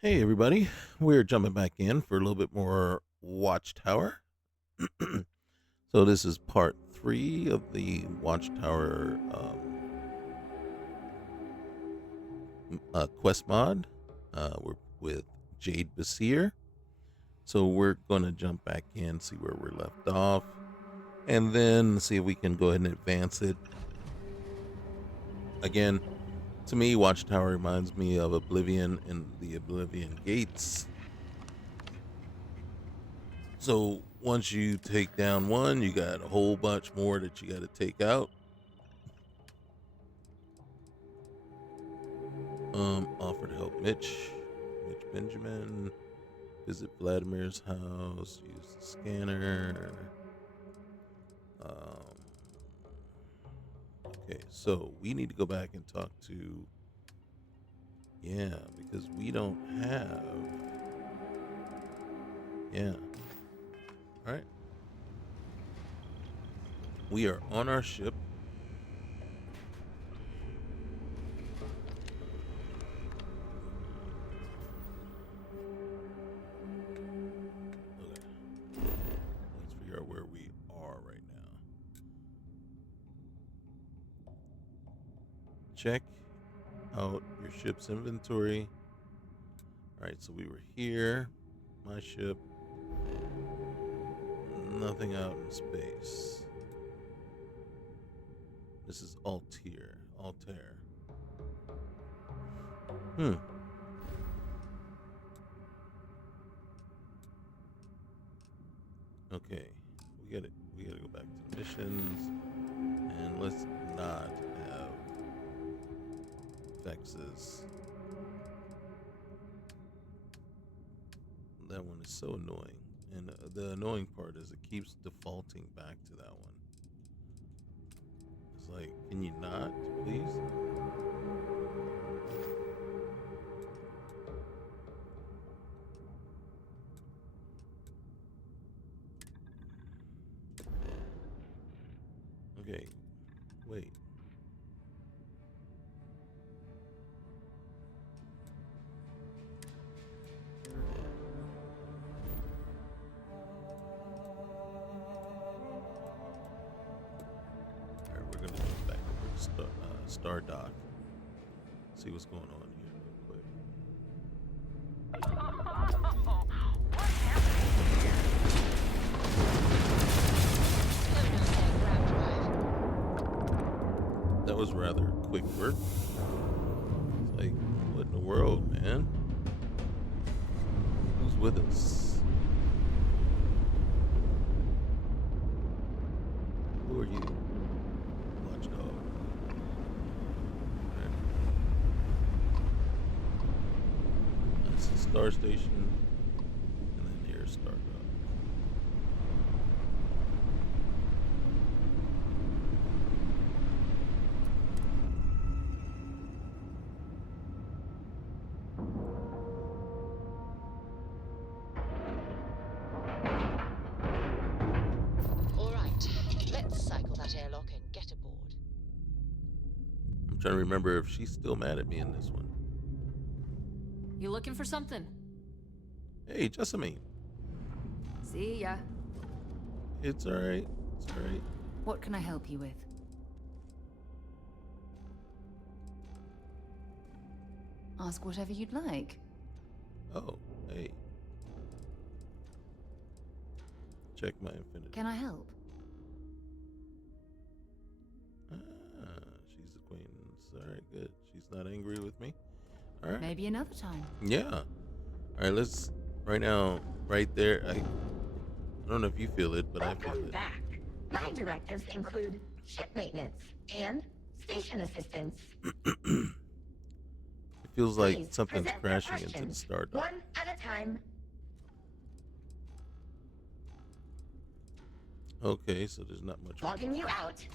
Hey everybody, we're jumping back in for a little bit more Watchtower. So this is part 3 of the Watchtower quest mod. We're with Jade Basir. So we're going to jump back in, see where we're left off, and then see if we can go ahead and advance it. Again, to me, Watchtower reminds me of Oblivion and the Oblivion Gates. So once you take down one, you got a whole bunch more that you got to take out. Offer to help Mitch Benjamin. Visit Vladimir's house. Use the scanner. Okay, so we need to go back and talk to. Yeah, because we don't have. Yeah. All right. We are on our ship. Okay. Let's figure out where we are right now. Check out your ship's inventory. All right, so we were here. My ship. Nothing out in space. This is Altair. Hmm. Okay. We gotta go back to the missions. And let's not have Vexes. That one is so annoying. And the annoying part is it keeps defaulting back to that one. It's like, can you not, please? Okay, wait. Alright, we're gonna jump back over to Star Dock. See what's going on here real quick. That was rather quick work. It's like, what in the world, man? Who's with us? Who are you? Watchdog. Right. That's the Star Station. And then here's Star Dock. I'm trying to remember if she's still mad at me in this one. You looking for something? Hey, Jessamine. See ya. It's alright. It's alright. What can I help you with? Ask whatever you'd like. Oh, hey. Check my infinity. Can I help? She's acquaintance. Alright, good. She's not angry with me. Alright. Maybe another time. Yeah. Alright, let's right now, right there. I don't know if you feel it, but I feel it. Back. My directives include ship maintenance and station assistance. It feels like Please something's present your crashing into the questions Star Dock. one at a time. Okay, so there's not much. Logging you out.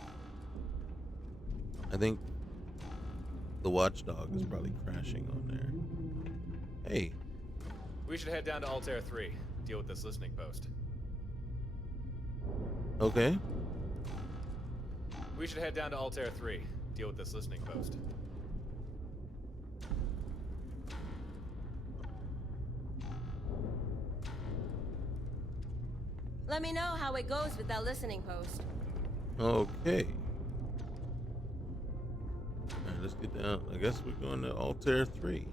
I think the Watchdog is probably crashing on there. Hey. We should head down to Altair 3, deal with this listening post. Okay. We should head down to Altair 3, deal with this listening post. Let me know how it goes with that listening post. Okay. Alright, let's get down. I guess we're going to Altair 3.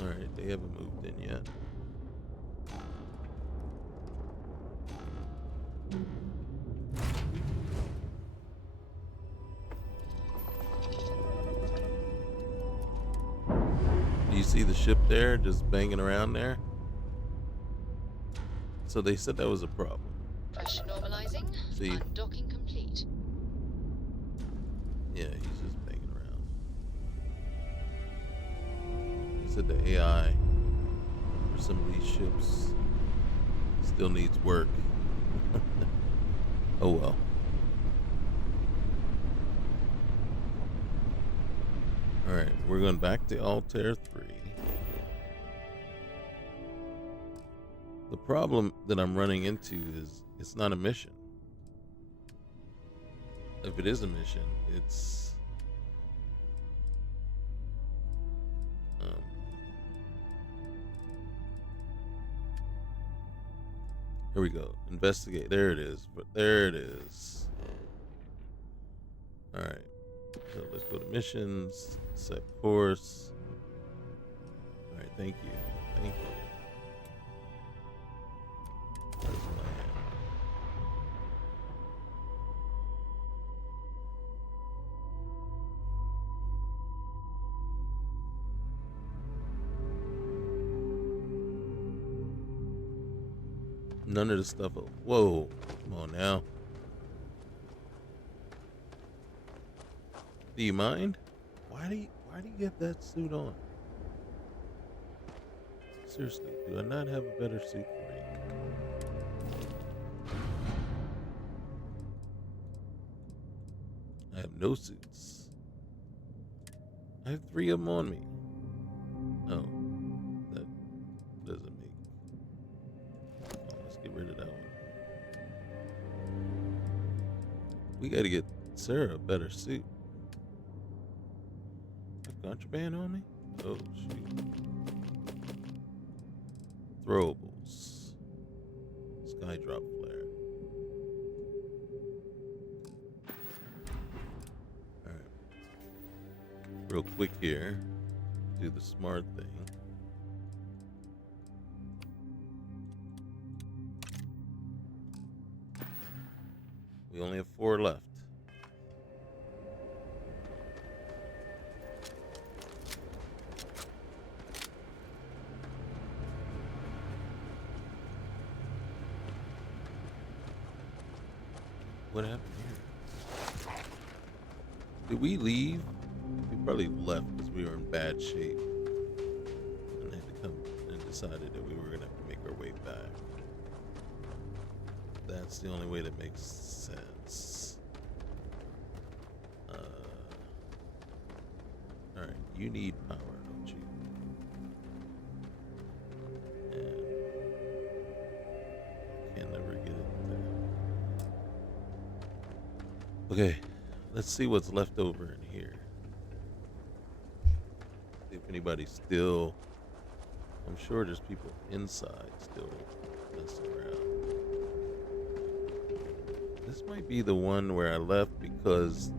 Alright, they haven't moved in yet. Do you see the ship there just banging around there? So they said that was a problem. Pressure normalizing. See? Undocking complete. Yeah, he's just banging around. He said the AI for some of these ships still needs work. Oh well. Alright, we're going back to Altair 3. The problem that I'm running into is it's not a mission. If it is a mission, it's here we go. Investigate. There it is. But there it is. All right. So let's go to missions. Set course. All right. Thank you. Thank you. Let's land. None of the stuff. Whoa. Come on now. Do you mind? Why do you get that suit on? Seriously, do I not have a better suit for you? I have no suits. I have 3 of them on me. Oh, that doesn't make. Oh, let's get rid of that one. We gotta get Sarah a better suit. Have contraband on me? Oh shoot. Throwables. Skydrop flare. Alright. Real quick here. Do the smart thing. We only have 4 left. What happened here? Did we leave? We probably left because we were in bad shape. And had to come and decided that we were going to have to make our way back. That's the only way that makes sense. Alright, you need power, don't you? And can never get it there. Okay, let's see what's left over in here. See if anybody's still. I'm sure there's people inside still messing around. This might be the one where I left because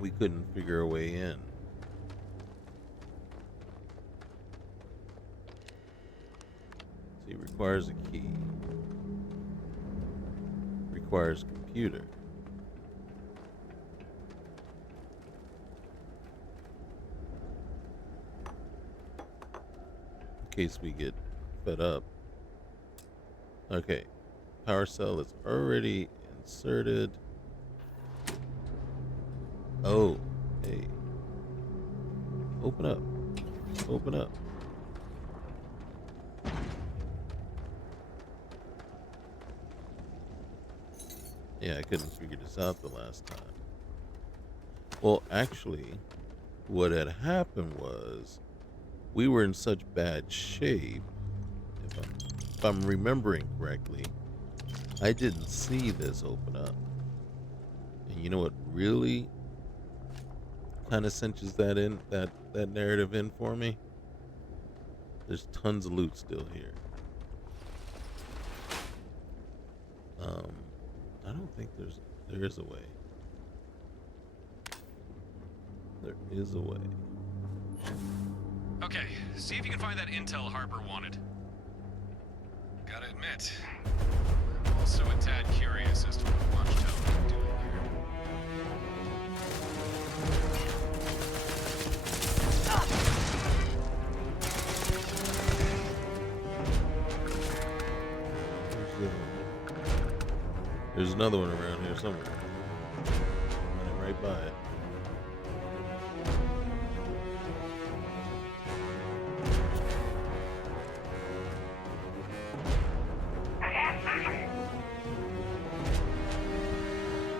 we couldn't figure a way in. See, requires a key. Requires computer. In case we get fed up. Okay. Power cell is already inserted. Oh, hey. Open up. Open up. Yeah, I couldn't figure this out the last time. Well, actually, what had happened was we were in such bad shape, if I'm remembering correctly, I didn't see this open up. And you know what really kind of cinches that in, that narrative in for me? There's tons of loot still here. I don't think there is a way. There is a way. Okay, see if you can find that intel Harper wanted. Gotta admit, I'm also a tad curious as to what Watchtower is doing here. There's another one around here somewhere. Running right by it.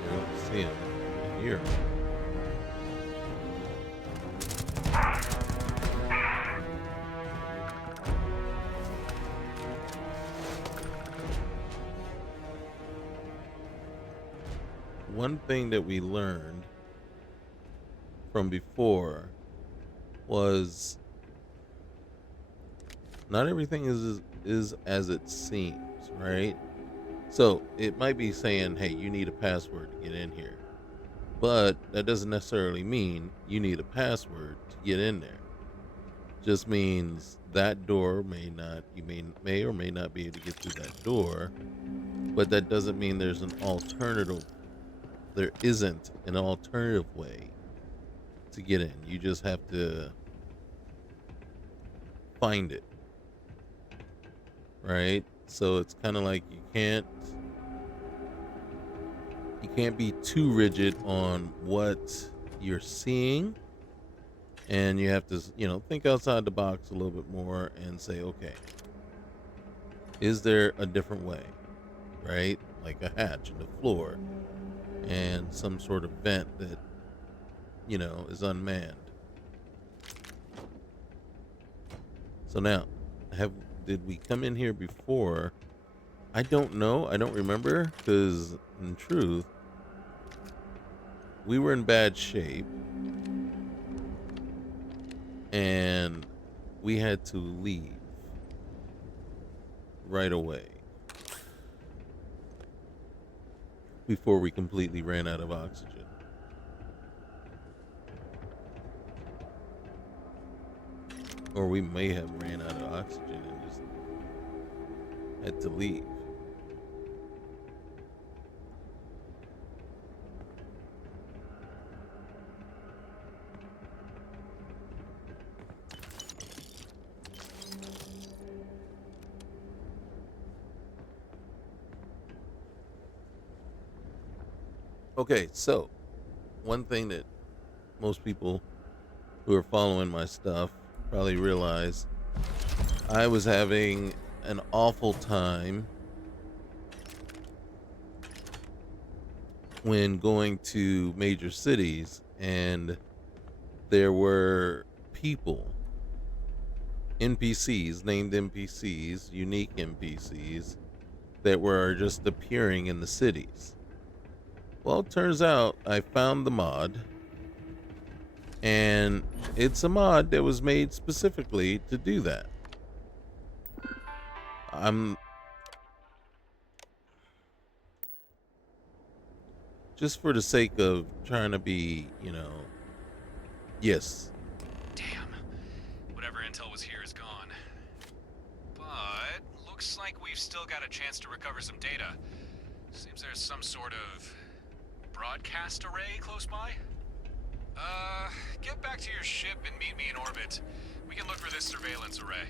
I don't see him. I hear him. One thing that we learned from before was not everything is as it seems, right? So it might be saying, hey, you need a password to get in here, but that doesn't necessarily mean you need a password to get in there. Just means that door may or may not be able to get through that door, but that doesn't mean there isn't an alternative way to get in. You just have to find it, right? So it's kind of like you can't be too rigid on what you're seeing, and you have to, think outside the box a little bit more and say, okay, is there a different way, right? Like a hatch in the floor and some sort of vent that is unmanned. So now, did we come in here before? I don't know. I don't remember, because in truth, we were in bad shape and we had to leave right away before we completely ran out of oxygen. Or we may have ran out of oxygen and just had to leave. Okay, so one thing that most people who are following my stuff probably realize, I was having an awful time when going to major cities, and there were people, NPCs, named NPCs, unique NPCs, that were just appearing in the cities. Well, it turns out I found the mod, and it's a mod that was made specifically to do that. I'm just, for the sake of trying to be, yes. Damn. Whatever intel was here is gone. But looks like we've still got a chance to recover some data. Seems there's some sort of broadcast array close by. Get back to your ship and meet me in orbit. We can look for this surveillance array.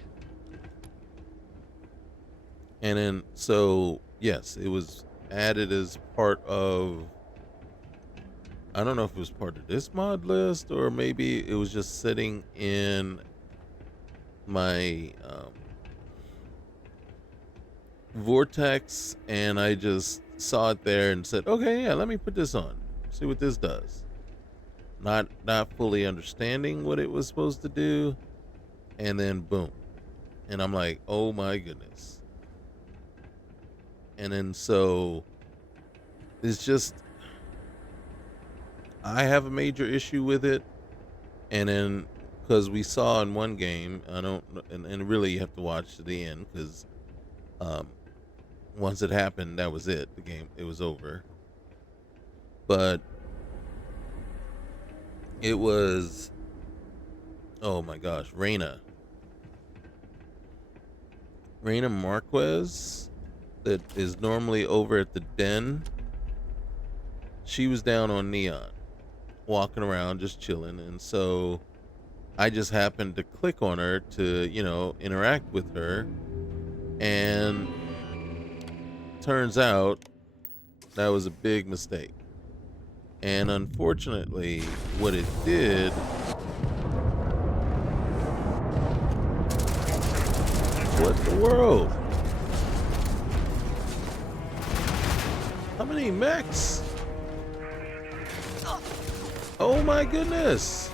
And then, so, yes, it was added as part of, I don't know if it was part of this mod list, or maybe it was just sitting in my vortex, and I just saw it there and said, okay, yeah, let me put this on, see what this does. Not fully understanding what it was supposed to do, and then boom, and I'm like, oh my goodness. And then so it's just, I have a major issue with it, and then because we saw in one game, I don't, and really you have to watch to the end because um, once it happened, that was it. The game, it was over. But it was, oh my gosh, Reina Marquez, that is normally over at the den. She was down on Neon, walking around, just chilling, and so I just happened to click on her to, interact with her, and turns out that was a big mistake. And unfortunately, what it did, what the world? How many mechs? Oh my goodness.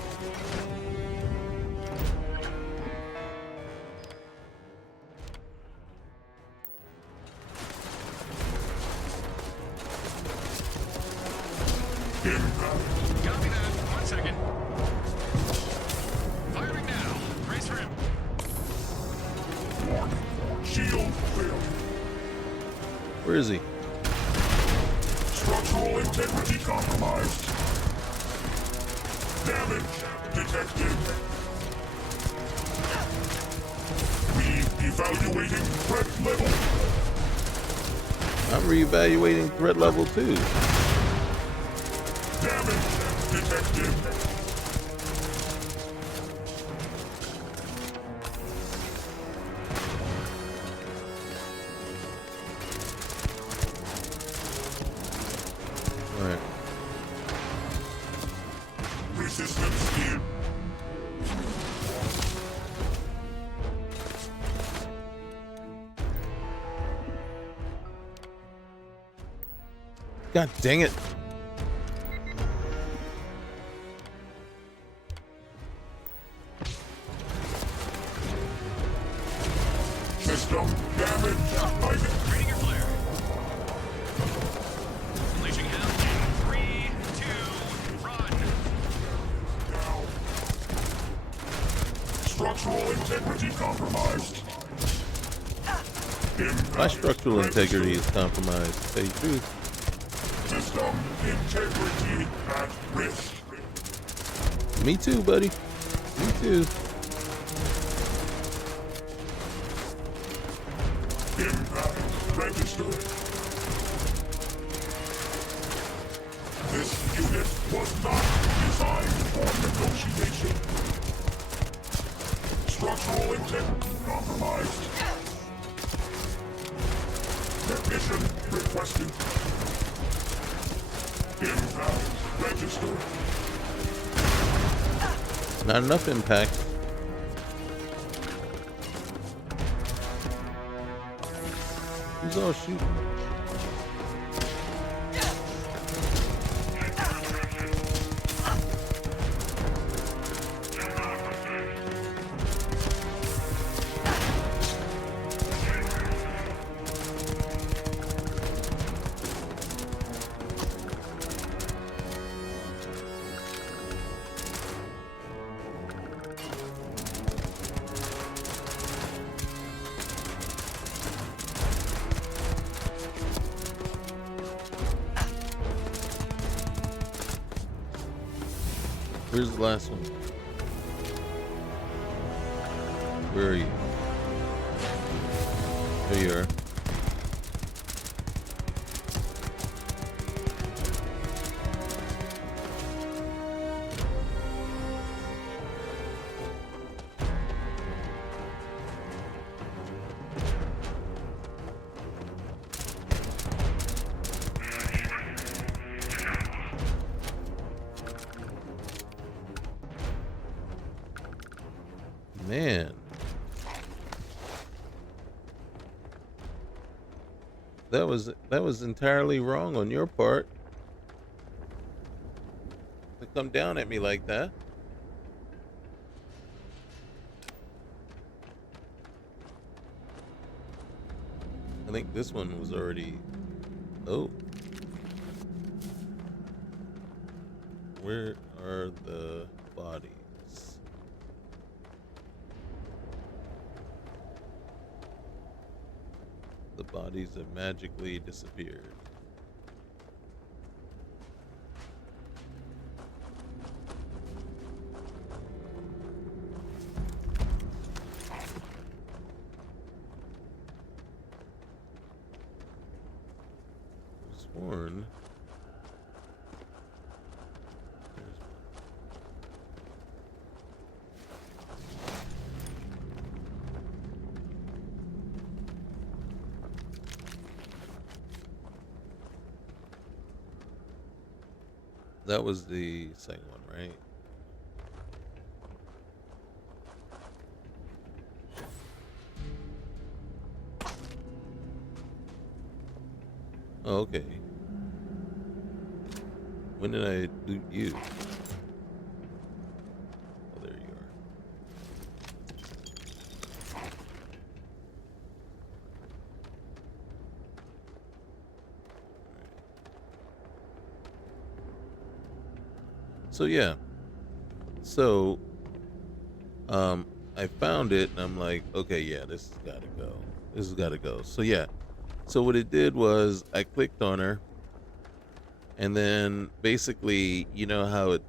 Copy that. 1 second. Firing now. Brace for him. Shield failed. Where is he? Structural integrity compromised. Damage detected. Re-evaluating threat level. I'm reevaluating threat level 2. Damage detected. All right. Resistance here. God dang it. System damage. Reading your flare. Unleashing hell in 3, 2, run. Structural integrity compromised. My structural integrity is compromised, to tell you the truth. System integrity at risk. Me too, buddy. Me too. Impact registered. This unit was not designed for negotiation. Structural integrity compromised. Technician requested. Impact registered. Not enough impact. Who's all shooting? Where's the last one? Where are you? There you are. Man. That was entirely wrong on your part. To come down at me like that. I think this one was already... Oh. Where are the bodies? Bodies have magically disappeared. Sworn. That was the second one, right? Oh, okay. When did I loot you? Oh, there you are. So yeah. So I found it and I'm like, okay, yeah, this has gotta go. This has gotta go. So yeah. So what it did was I clicked on her, and then basically, you know how it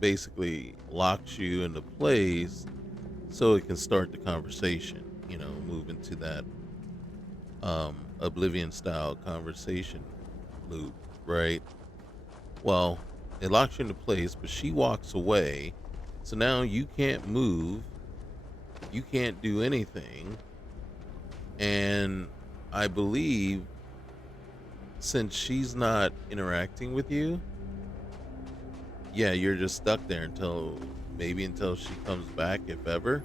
basically locks you into place so it can start the conversation, you know, move into that Oblivion style conversation loop, right? Well, it locks you into place, but she walks away. So now you can't move. You can't do anything. And I believe since she's not interacting with you, yeah, you're just stuck there until she comes back, if ever.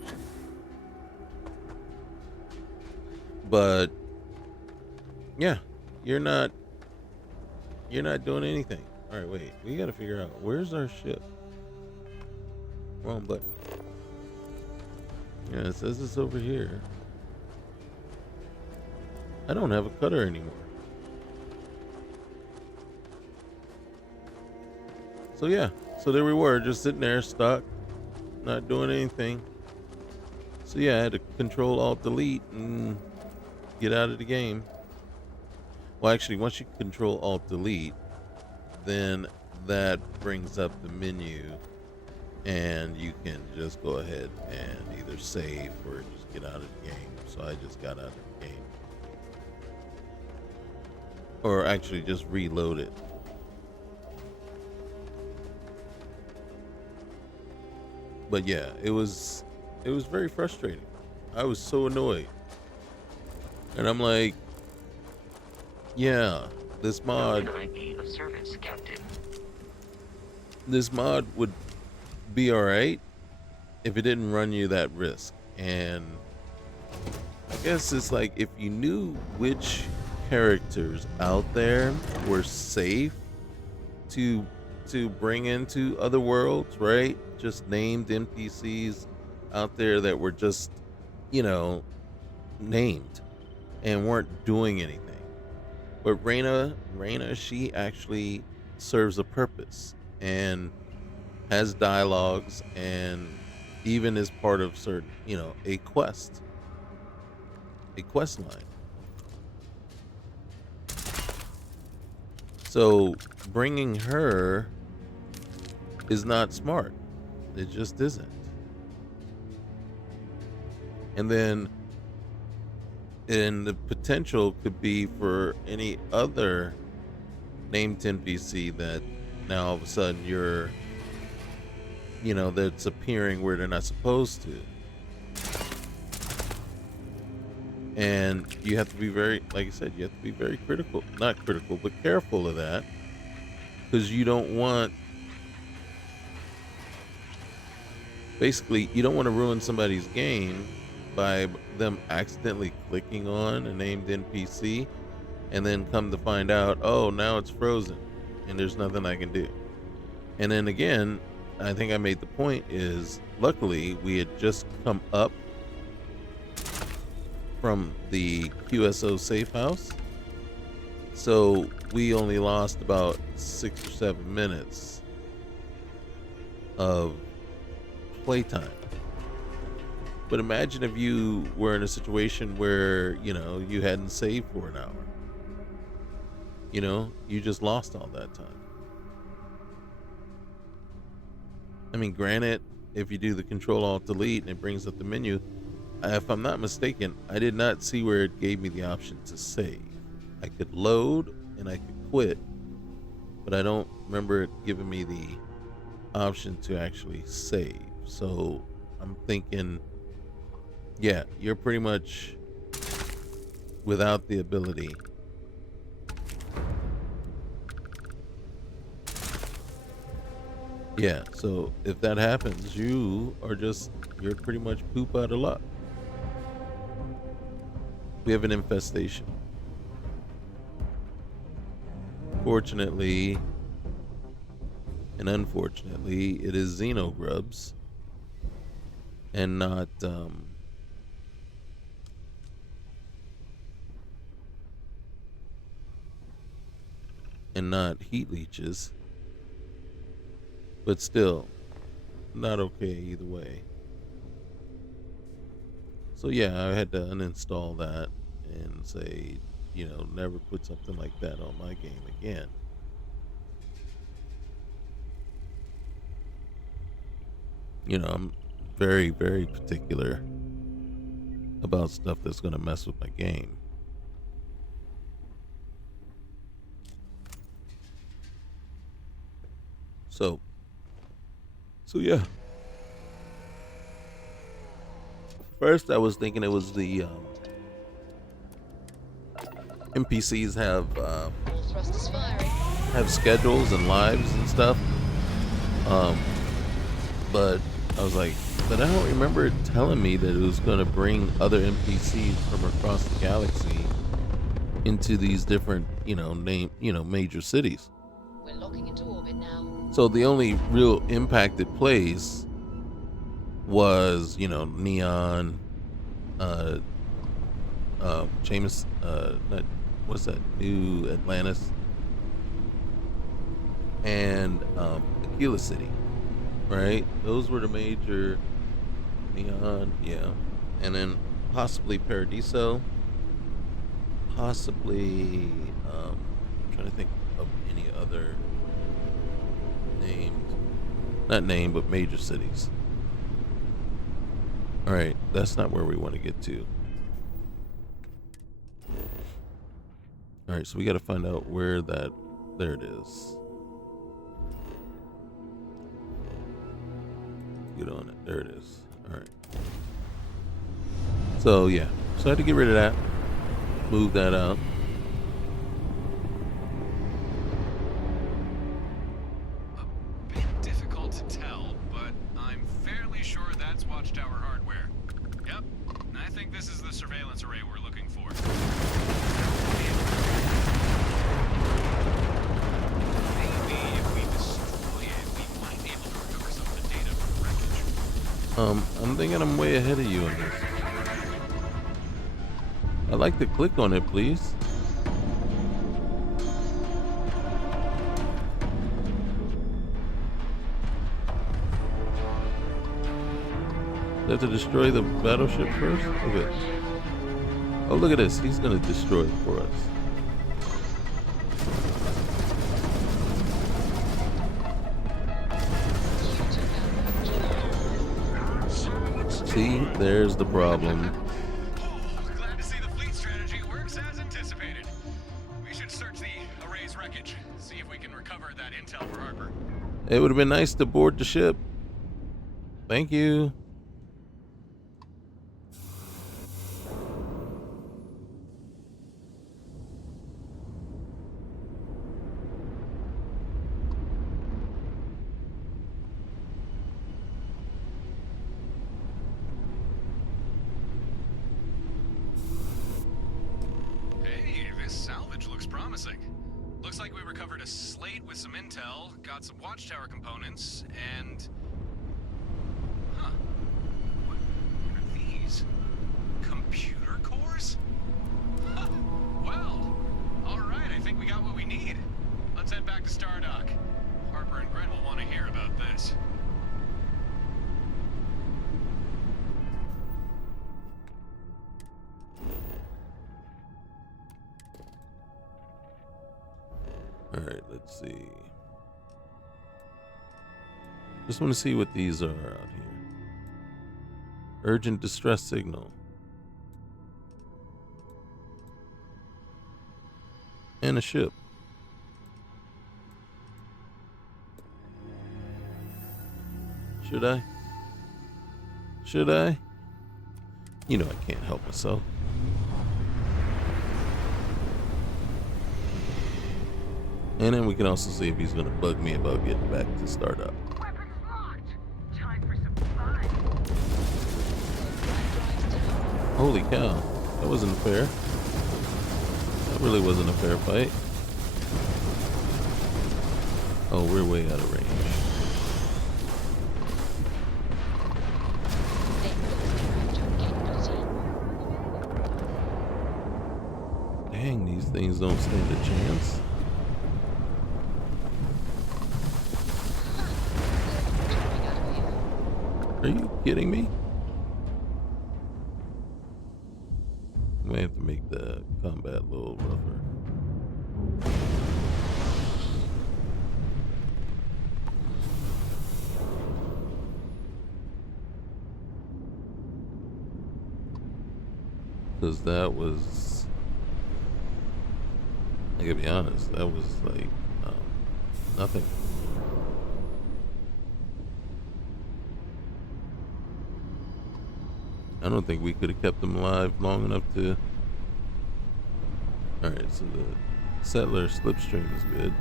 But yeah, you're not doing anything. All right, wait. We got to figure out where's our ship. Wrong button. Yeah, it says it's over here. I don't have a cutter anymore. So yeah, so there we were, just sitting there, stuck, not doing anything. So yeah, I had to Control Alt Delete and get out of the game. Well, actually, once you Control Alt Delete, then that brings up the menu, and you can just go ahead and either save or just get out of the game. So I just got out of the game, or actually just reload it. But yeah, it was very frustrating. I was so annoyed. And I'm like, yeah, this mod would be alright if it didn't run you that risk. And I guess it's like if you knew which characters out there were safe to bring into other worlds, right? Just named NPCs out there that were just, you know, named and weren't doing anything. But Reyna, she actually serves a purpose and has dialogues and even is part of certain, you know, a quest line. So bringing her is not smart. It just isn't. And then, and the potential could be for any other named NPC that now all of a sudden you're, you know, that's appearing where they're not supposed to. And you have to be very, like I said, you have to be very critical, not critical, but careful of that, because you don't want, basically, you don't want to ruin somebody's game by them accidentally clicking on a named NPC and then come to find out, oh, now it's frozen and there's nothing I can do. And then again, I think I made the point is, luckily, we had just come up from the QSO safe house. So we only lost about 6 or 7 minutes of playtime. But imagine if you were in a situation where, you hadn't saved for an hour. You just lost all that time. I mean, granted, if you do the Control-Alt-Delete and it brings up the menu, if I'm not mistaken, I did not see where it gave me the option to save. I could load and I could quit, but I don't remember it giving me the option to actually save. So I'm thinking, yeah, you're pretty much without the ability. Yeah, so if that happens, you're pretty much poop out of luck. We have an infestation. Fortunately and unfortunately, it is xenogrubs and not heat leeches. But still, not okay either way. So yeah, I had to uninstall that and say, never put something like that on my game again. I'm very, very particular about stuff that's going to mess with my game. So yeah. First, I was thinking it was the NPCs All thrusters firing. have schedules and lives and stuff. But I was like, but I don't remember it telling me that it was going to bring other NPCs from across the galaxy into these different, major cities. We're locking into orbit now. So the only real impacted place was, Neon, James, what's that? New Atlantis, and Aquila City, right? Those were the major. Neon, yeah, and then possibly Paradiso, possibly. I'm trying to think of any other named, but major cities. All right, that's not where we want to get to. All right, so we got to find out where that. There it is. Get on it. There it is. All right. So yeah, so I had to get rid of that. Move that out. A bit difficult to tell, but I'm fairly sure that's Watchtower hardware. Yep, I think this is the surveillance array we're looking for. Maybe if we destroy it, we might be able to recover some of the data from the wreckage. I'm thinking I'm way ahead of you on this. I'd like to click on it, please. Do I have to destroy the battleship first? Okay. Oh, look at this. He's going to destroy it for us. See, there's the problem. Glad to see the fleet strategy works as anticipated. We should search the array's wreckage, see if we can recover that intel for Harper. It would have been nice to board the ship. Thank you. Hey, this salvage looks promising. Looks like we recovered a slate with some intel, got some Watchtower components, and... Huh. What are these? Computer cores? Huh. Well, alright, I think we got what we need. Let's head back to Stardock. Harper and Brent will want to hear. hear about this. All right, let's see. Just want to see what these are out here. Urgent distress signal. And a ship. Should I? Should I? You know I can't help myself. And then we can also see if he's going to bug me about getting back to startup. Weapons locked. Time for some fun. Holy cow. That wasn't fair. That really wasn't a fair fight. Oh, we're way out of range. Dang, these things don't stand a chance. Are you kidding me? I might have to make the combat a little rougher. Because that was, I gotta be honest, that was like nothing. I don't think we could have kept them alive long enough to. Alright, so the settler slipstream is good.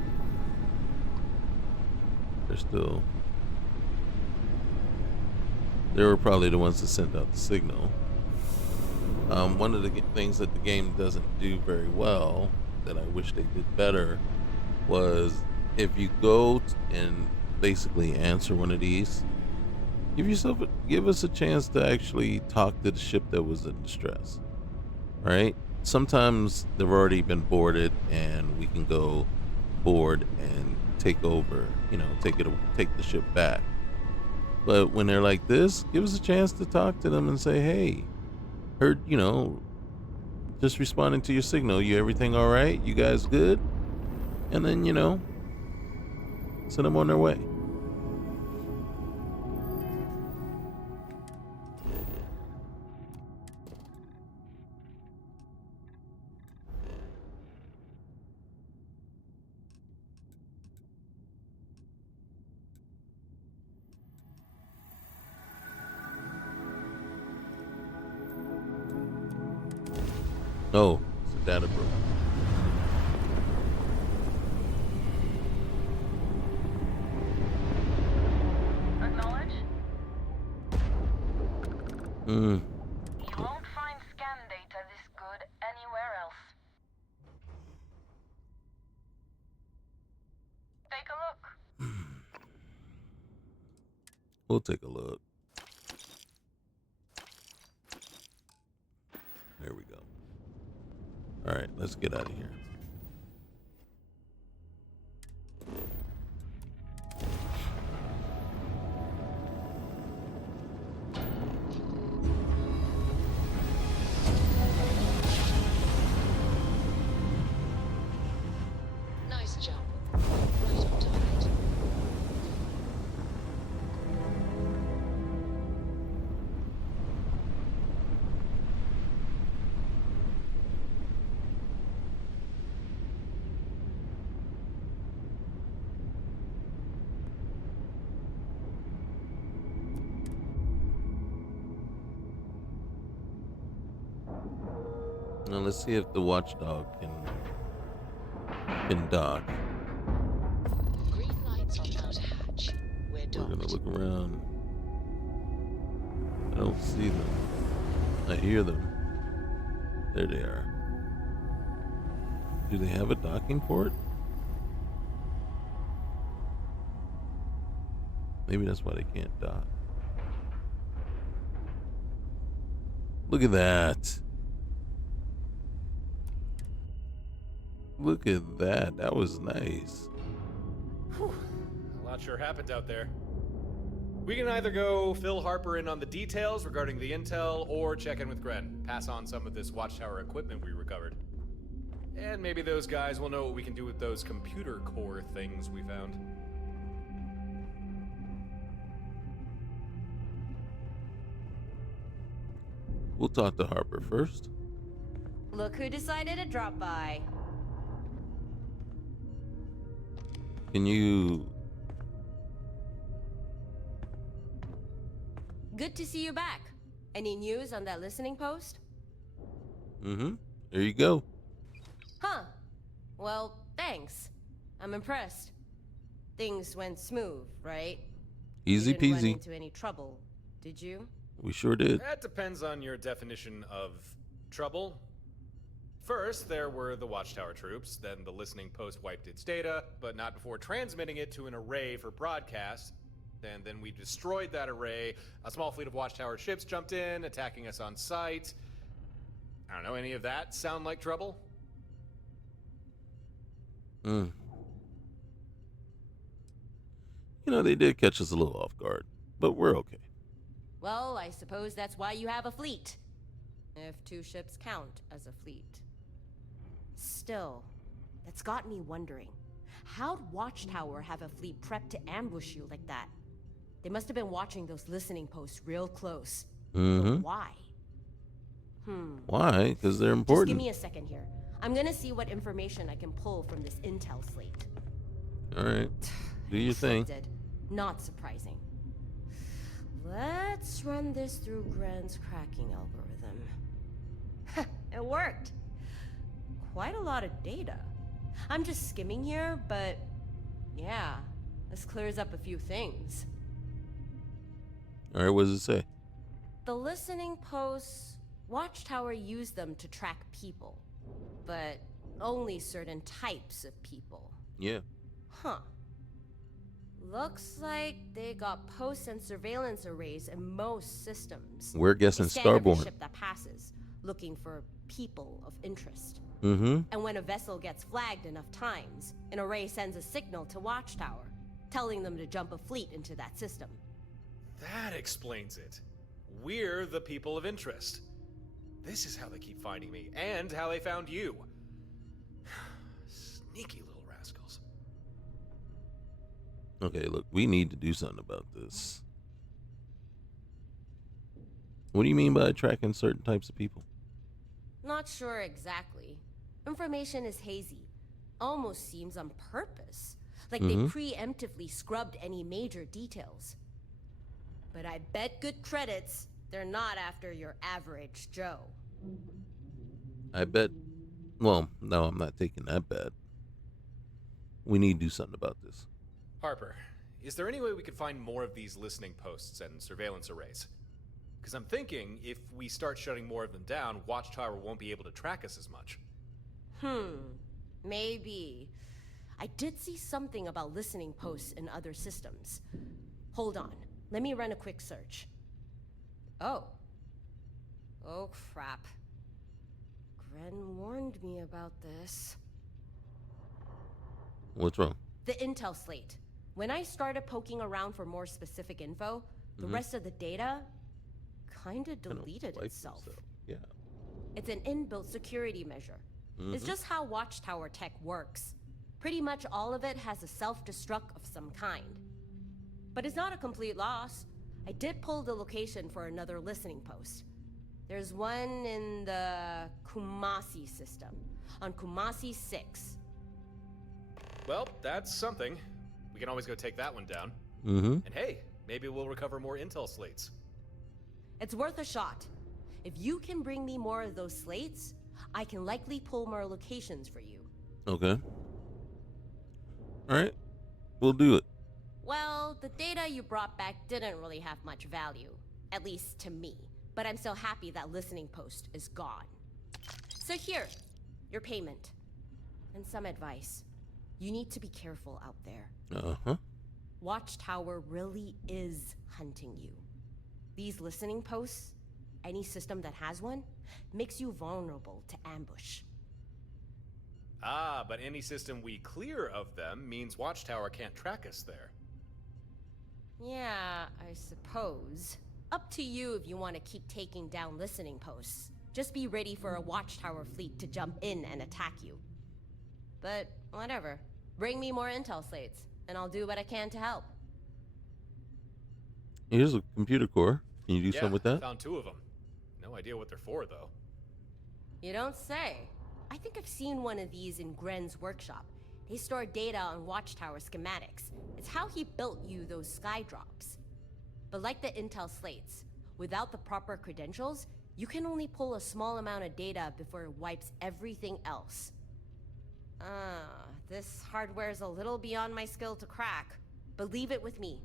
They're still. They were probably the ones that sent out the signal. One of the things that the game doesn't do very well, that I wish they did better, was if you go and basically answer one of these, give us a chance to actually talk to the ship that was in distress, right? Sometimes they've already been boarded and we can go board and take over, take the ship back. But when they're like this, give us a chance to talk to them and say, hey, heard, just responding to your signal, everything all right? You guys good? And then, send them on their way. Oh, it's a data broke. Acknowledge? Mm. You won't find scan data this good anywhere else. Take a look. We'll take a look. There we go. All right, let's get out of here. Nice jump. Right on target. Now let's see if the watchdog can dock. Green lights on outer hatch. We're We're docked. gonna look around. I don't see them. I hear them. There they are. Do they have a docking port? Maybe that's why they can't dock. Look at that. Look at that. That was nice. Whew. A lot sure happened out there. We can either go fill Harper in on the details regarding the intel, or check in with Gren, pass on some of this Watchtower equipment we recovered. And maybe those guys will know what we can do with those computer core things we found. We'll talk to Harper first. Look who decided to drop by. Can you... Good to see you back. Any news on that listening post? Mm-hmm. There you go. Huh. Well, thanks. I'm impressed. Things went smooth, right? Easy You didn't run peasy. into any trouble, did you? We sure did. That depends on your definition of trouble. First, there were the Watchtower troops, then the listening post wiped its data, but not before transmitting it to an array for broadcast. And then we destroyed that array. A small fleet of Watchtower ships jumped in, attacking us on sight. I don't know, any of that sound like trouble? You know, they did catch us a little off guard, but we're okay. Well, I suppose that's why you have a fleet. If 2 ships count as a fleet. Still, that's got me wondering. How'd Watchtower have a fleet prepped to ambush you like that? They must have been watching those listening posts real close. Mm-hmm. But why? Why? Because they're Just important. give me a second here. I'm gonna see what information I can pull from this intel slate. All right. Do your thing. Expected. Not surprising. Let's run this through Grant's cracking algorithm. It worked. Quite a lot of data. I'm just skimming here, but yeah, this clears up a few things. All right, what does it say? The listening posts, Watchtower used them to track people, but only certain types of people. Yeah. Huh. Looks like they got posts and surveillance arrays in most systems. We're guessing They scan every Starborn. ship that passes, looking for people of interest. Mm-hmm. And when a vessel gets flagged enough times, an array sends a signal to Watchtower, telling them to jump a fleet into that system. That explains it. We're the people of interest. This is how they keep finding me, and how they found you. Sneaky little rascals. Okay, look, we need to do something about this. What do you mean by tracking certain types of people? Not sure exactly. Information is hazy. Almost seems on purpose. Like they preemptively scrubbed any major details. But I bet good credits they're not after your average Joe. I bet. Well, no, I'm not taking that bet. We need to do something about this. Harper, is there any way we could find more of these listening posts and surveillance arrays? Because I'm thinking if we start shutting more of them down, Watchtower won't be able to track us as much. Maybe. I did see something about listening posts in other systems. Hold on, let me run a quick search. Oh, crap. Gren warned me about this. What's wrong? The intel slate. When I started poking around for more specific info, the rest of the data kinda deleted Wiped itself. Yeah. It's an inbuilt security measure. It's just how Watchtower tech works. Pretty much all of it has a self-destruct of some kind. But it's not a complete loss. I did pull the location for another listening post. There's one in the Kumasi system, on Kumasi 6. Well, that's something. We can always go take that one down. Mm-hmm. And hey, maybe we'll recover more intel slates. It's worth a shot. If you can bring me more of those slates, I can likely pull more locations for you. Okay. All right. We'll do it. Well, the data you brought back didn't really have much value, at least to me. But I'm so happy that listening post is gone. So here, your payment. And some advice. You need to be careful out there. Uh-huh. Watchtower really is hunting you. These listening posts, any system that has one, makes you vulnerable to ambush. Ah, but any system we clear of them means Watchtower can't track us there. Yeah, I suppose. Up to you if you want to keep taking down listening posts. Just be ready for a Watchtower fleet to jump in and attack you. But whatever. Bring me more intel slates, and I'll do what I can to help. Here's a computer core. Can you do something with that? Found 2 of them. No idea what they're for, though. You don't say. I think I've seen one of these in Gren's workshop. They store data on Watchtower schematics. It's how he built you those Skydrops. But like the intel slates, without the proper credentials, you can only pull a small amount of data before it wipes everything else. This hardware is a little beyond my skill to crack, but leave it with me.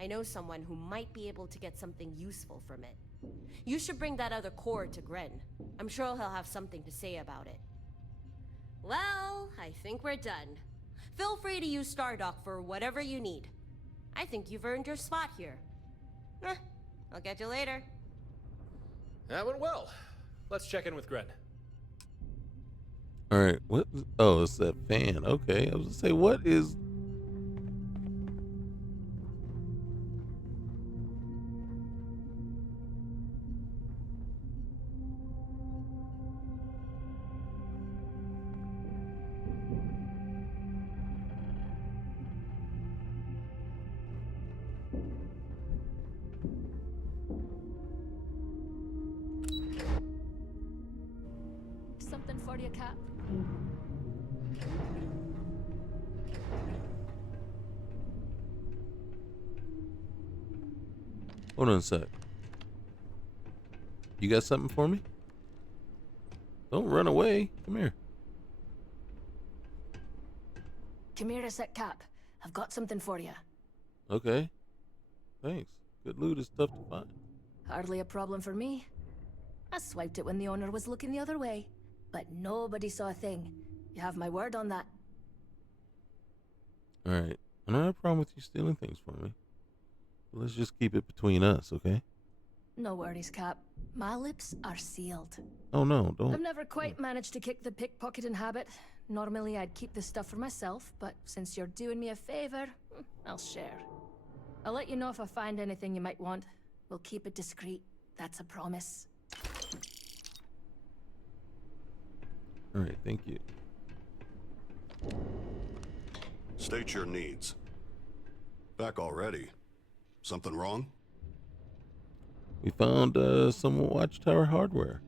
I know someone who might be able to get something useful from it. You should bring that other core to Gren. I'm sure he'll have something to say about it. Well, I think we're done. Feel free to use Stardock for whatever you need. I think you've earned your spot here. I'll get you later. That went well. Let's check in with Gren. All right. What? Oh, it's that fan. Okay. I was gonna say, what is? Something for you, Cap. Hold on a sec. You got something for me? Don't run away. Come here. Come here a sec, Cap. I've got something for you. Okay. Thanks. Good loot is tough to find. Hardly a problem for me. I swiped it when the owner was looking the other way, but nobody saw a thing. You have my word on that. All right. I don't have a problem with you stealing things from me. But let's just keep it between us, okay? No worries, Cap. My lips are sealed. Oh, no. Don't. I've never quite managed to kick the pickpocketing habit. Normally, I'd keep this stuff for myself, but since you're doing me a favor, I'll share. I'll let you know if I find anything you might want. We'll keep it discreet. That's a promise. All right. Thank you. State your needs. Back already? Something wrong? We found some Watchtower hardware.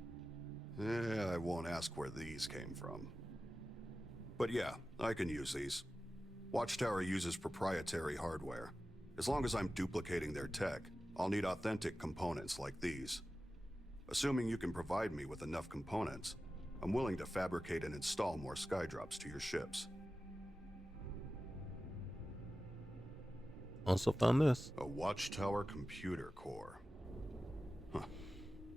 I won't ask where these came from. But yeah, I can use these. Watchtower uses proprietary hardware. As long as I'm duplicating their tech, I'll need authentic components like these. Assuming you can provide me with enough components, I'm willing to fabricate and install more Skydrops to your ships. Also found this. A Watchtower computer core. Huh.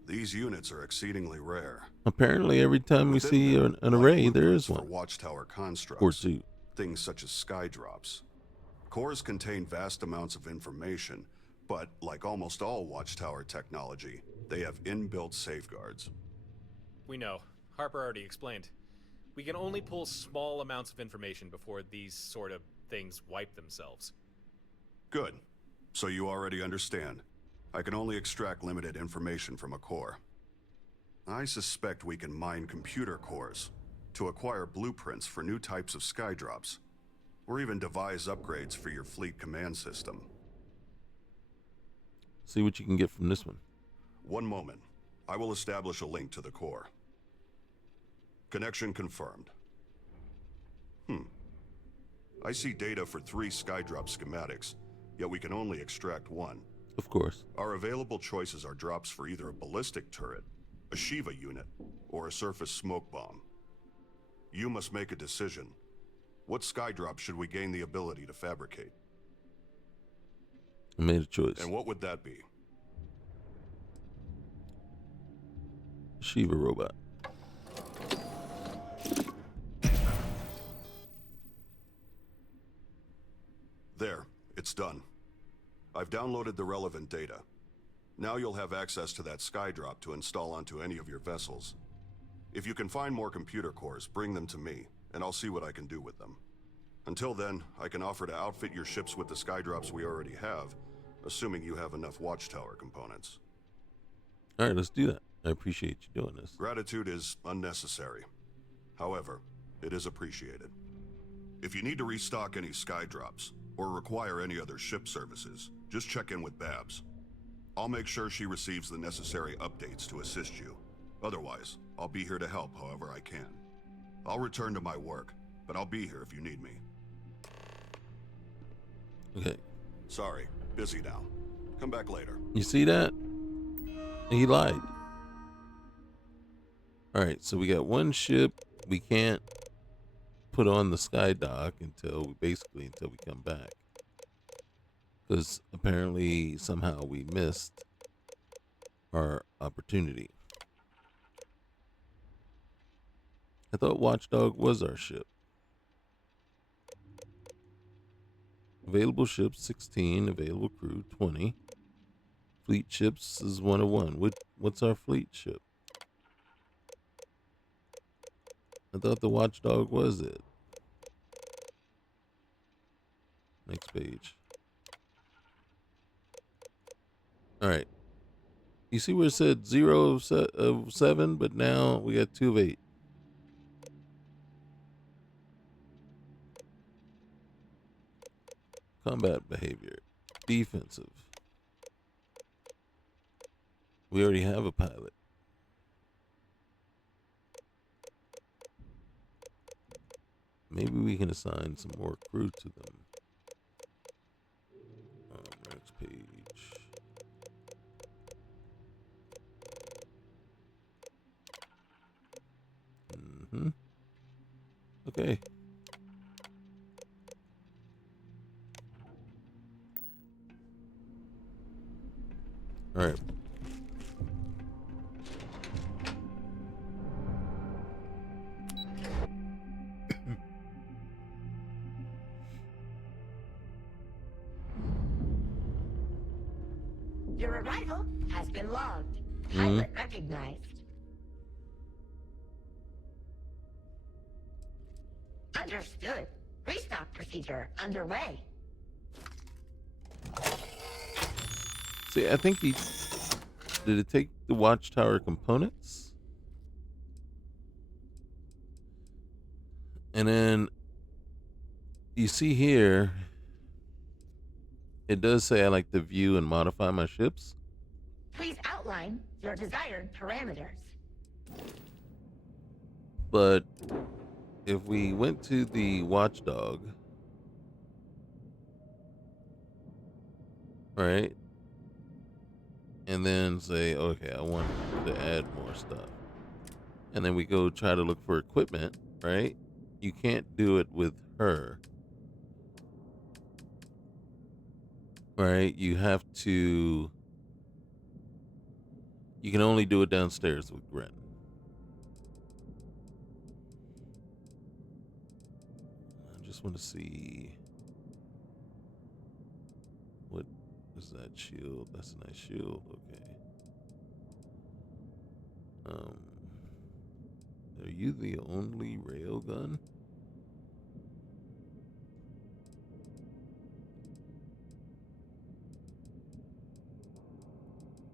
These units are exceedingly rare. Apparently, every time we Within see them, an lie array, there blueprints is for one. Watchtower constructs. Or two. Things such as Skydrops. Cores contain vast amounts of information, but like almost all Watchtower technology, they have inbuilt safeguards. We know. Harper already explained. We can only pull small amounts of information before these sort of things wipe themselves. Good. So you already understand. I can only extract limited information from a core. I suspect we can mine computer cores to acquire blueprints for new types of Skydrops, or even devise upgrades for your Fleet.Command system. See what you can get from this one. One moment. I will establish a link to the core. Connection confirmed. I see data for 3 Skydrop schematics, yet we can only extract one. Of course. Our available choices are drops for either a ballistic turret, a Shiva unit, or a surface smoke bomb. You must make a decision. What Skydrop should we gain the ability to fabricate? I made a choice. And what would that be? Shiva robot. There, it's done. I've downloaded the relevant data. Now you'll have access to that Skydrop to install onto any of your vessels. If you can find more computer cores, bring them to me, and I'll see what I can do with them. Until then, I can offer to outfit your ships with the Skydrops we already have, assuming you have enough Watchtower components. All right, let's do that. I appreciate you doing this. Gratitude is unnecessary. However, it is appreciated. If you need to restock any Skydrops, or require any other ship services, just check in with Babs. I'll make sure she receives the necessary updates to assist you. Otherwise, I'll be here to help however I can. I'll return to my work, but I'll be here if you need me. Okay. Sorry, busy now. Come back later. You see that? He lied. Alright, so we got one ship we can't put on the Skydock until we come back. Because apparently somehow we missed our opportunity. I thought Watchdog was our ship. Available ships 16, available crew 20. Fleet ships is 101. What's our fleet ship? I thought the Watchdog was it. Next page. Alright. You see where it said 0 of 7, but now we got 2 of 8. Combat behavior. Defensive. We already have a pilot. Maybe we can assign some more crew to them. Next page. Okay. All right. Your arrival has been logged. Pilot recognized. Understood. Restock procedure underway. See, I think did it take the Watchtower components? And then you see here, it does say I like to view and modify my ships. Please outline your desired parameters. But if we went to the Watchdog, right, and then say, okay, I want to add more stuff, and then we go try to look for equipment, right? You can't do it with her, right? You can only do it downstairs with Gren. I just want to see what is that shield. That's a nice shield. Okay. Are you the only railgun?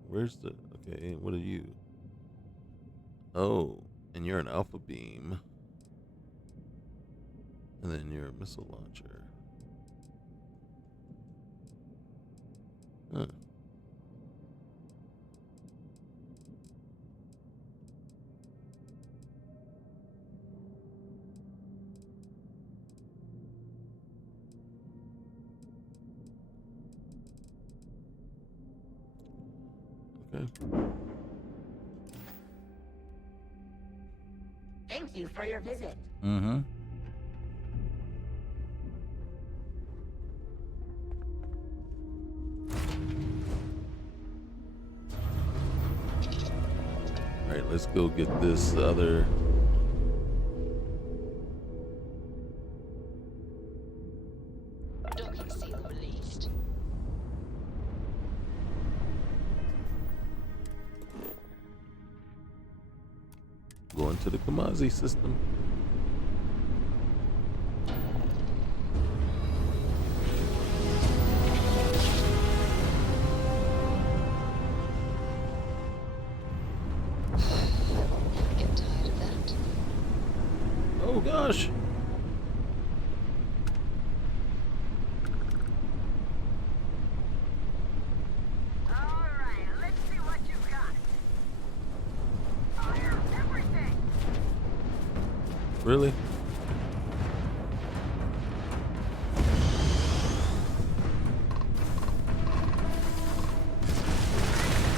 Where's the... Okay, what are you? Oh, and you're an alpha beam. And then you're a missile launcher. Huh. Okay. Thank you for your visit. Mm-hmm. All right, let's go get this other. Docking seal released. Going to the Kamazi system. gosh. Alright, let's see what you got. Fire everything! Really?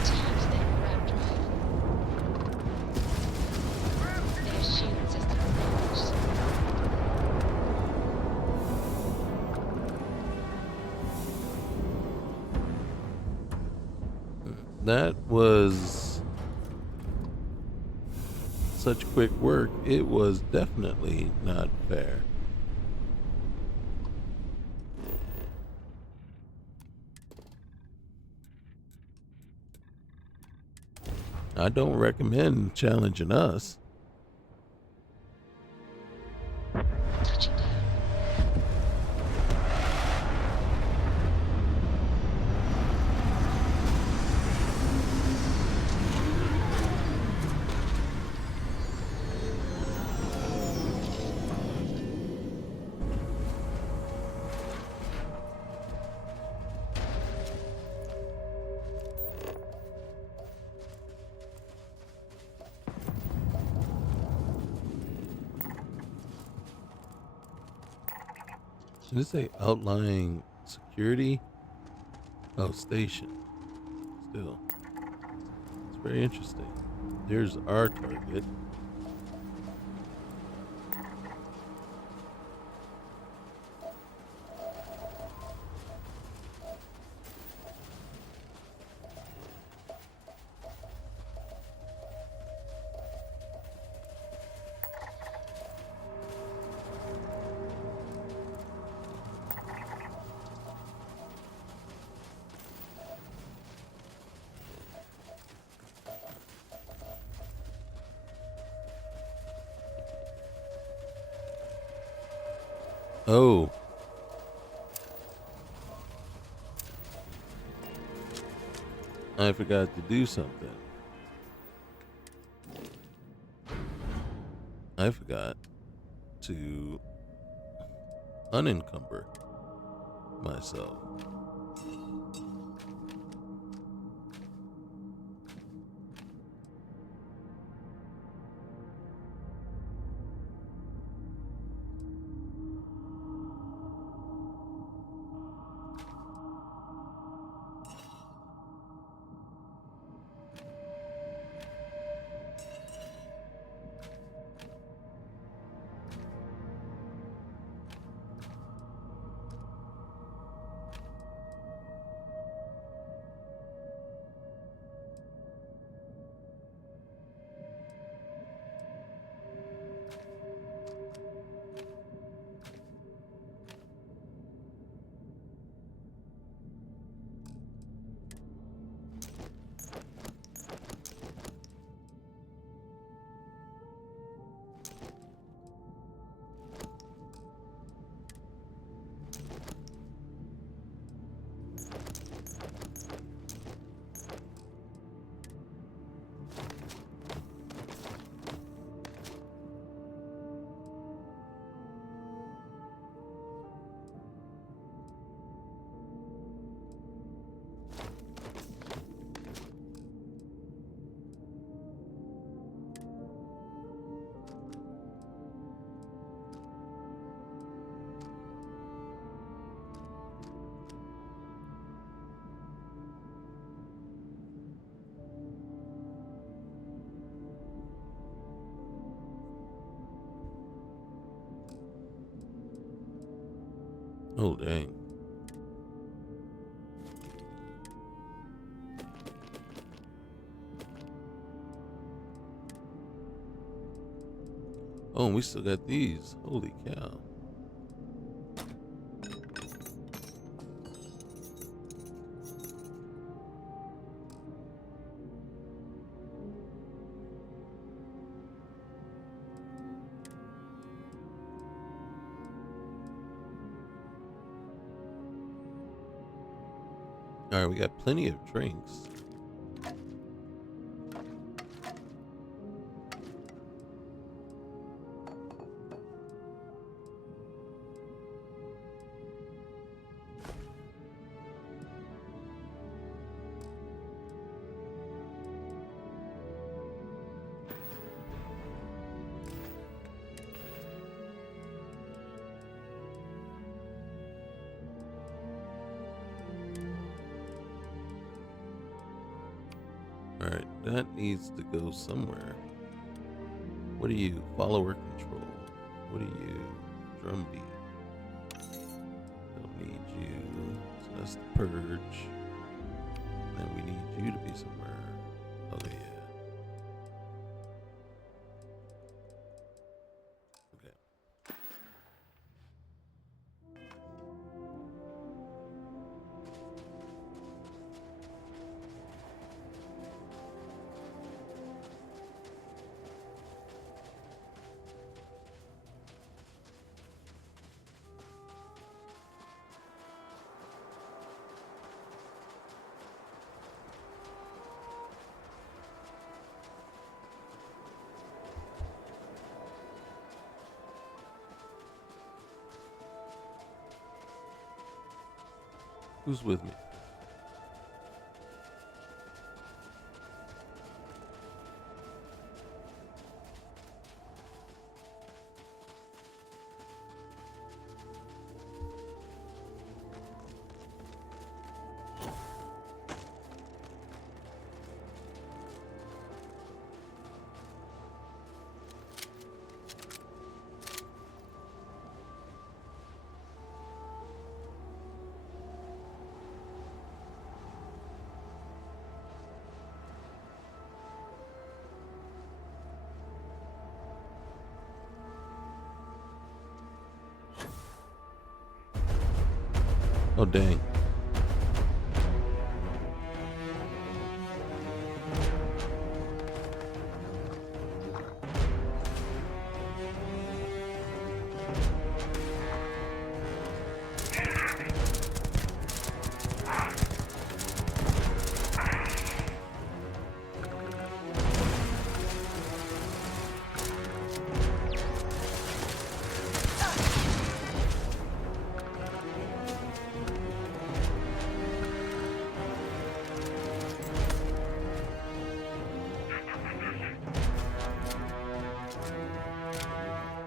Attack their ram drive. Their shield system damaged. That was such quick work. It was definitely not fair. I don't recommend challenging us. Touching down. Did it say outlying security? Oh, station. Still. It's very interesting. There's our target. Oh. I forgot to do something. I forgot to unencumber myself. Oh, dang. Oh, and we still got these. Holy cow. All right, we got plenty of drinks. Alright, that needs to go somewhere. What are you? Follower control. What are you? Drumbeat. Don't need you. So that's the purge. Then we need you to be somewhere. Okay, yeah. Okay. Who's with me? Oh, dang.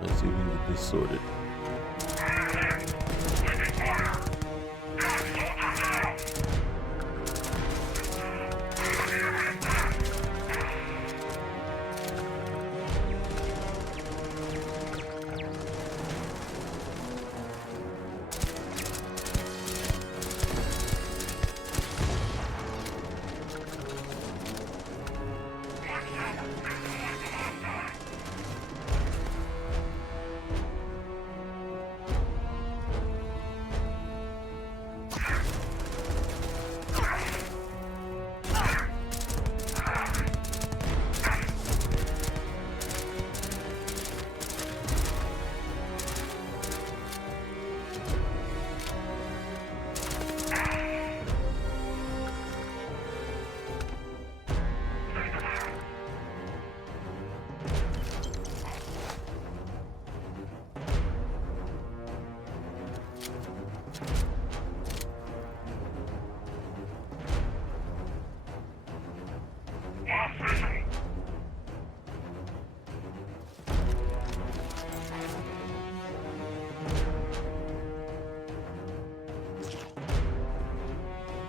Let's see if we can get this sorted.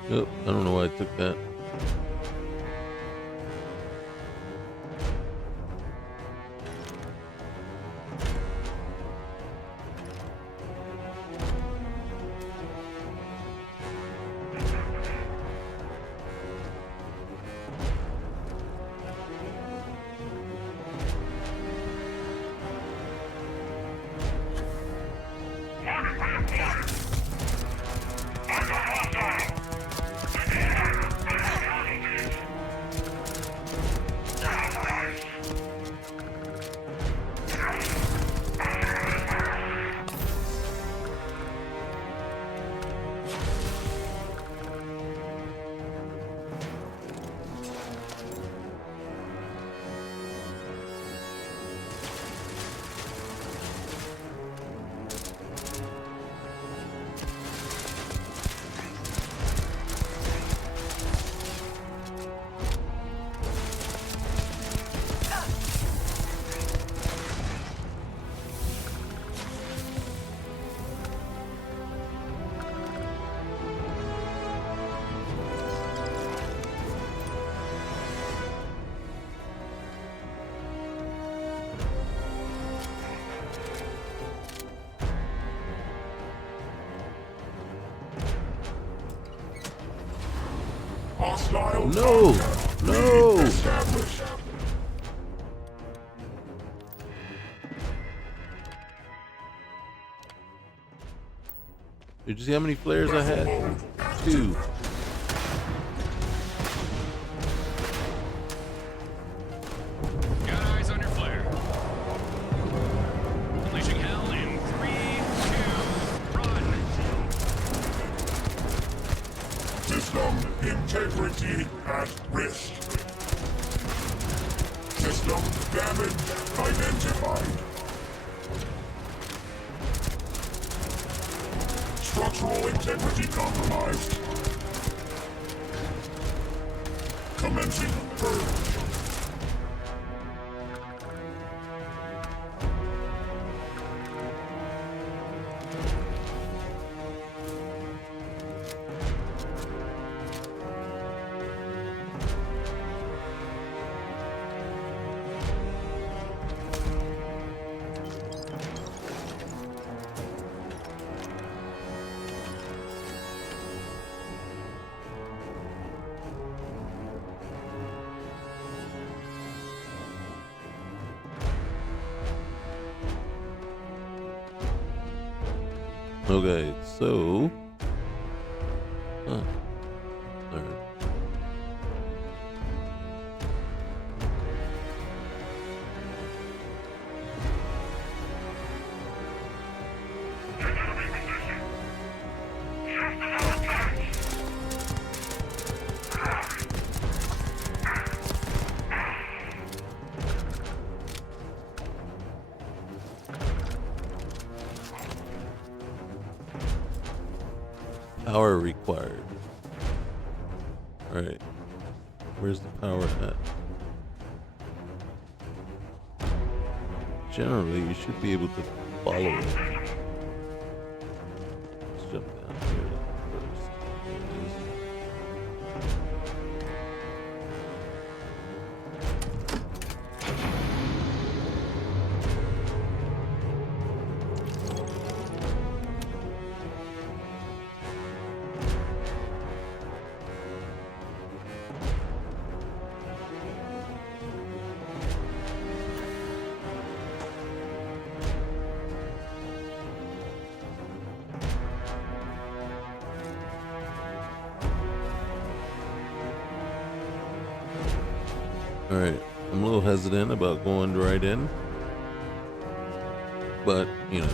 Yep, I don't know why I took that. Hostile No! contact No! established. Did you see how many flares I had? 2. Got eyes on your flare. Unleashing hell in 3, 2, run. System integrity at risk. System damage identified. Structural integrity compromised. Commencing purge. Okay, so. Huh. Alright. Power required. Alright. Where's the power at? Generally, you should be able to follow it. Let's jump down here first. There it is. Alright, I'm a little hesitant about going right in, but, you know.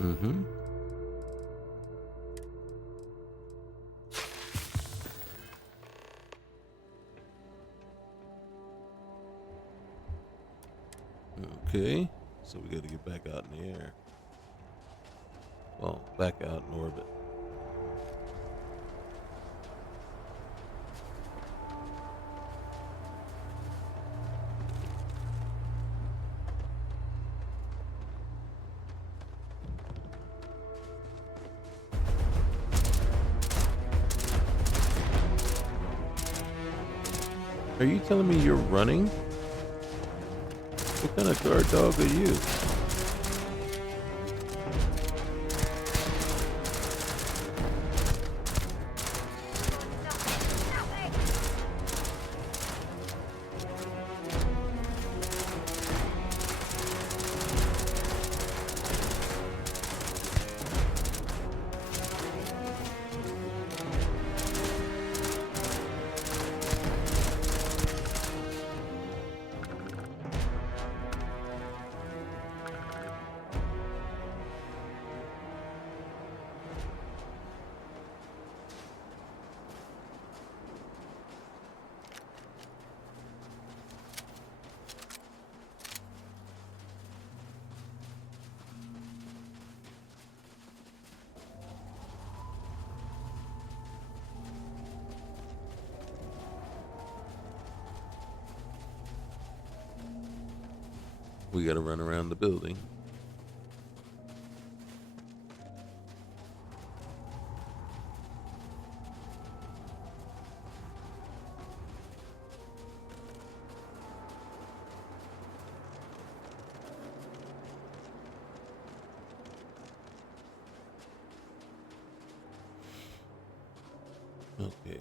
Mm-hmm. Okay, so we got to get back out in the air. Well, back out in orbit. Are you telling me you're running? What kind of guard dog are you? We gotta run around the building. Okay.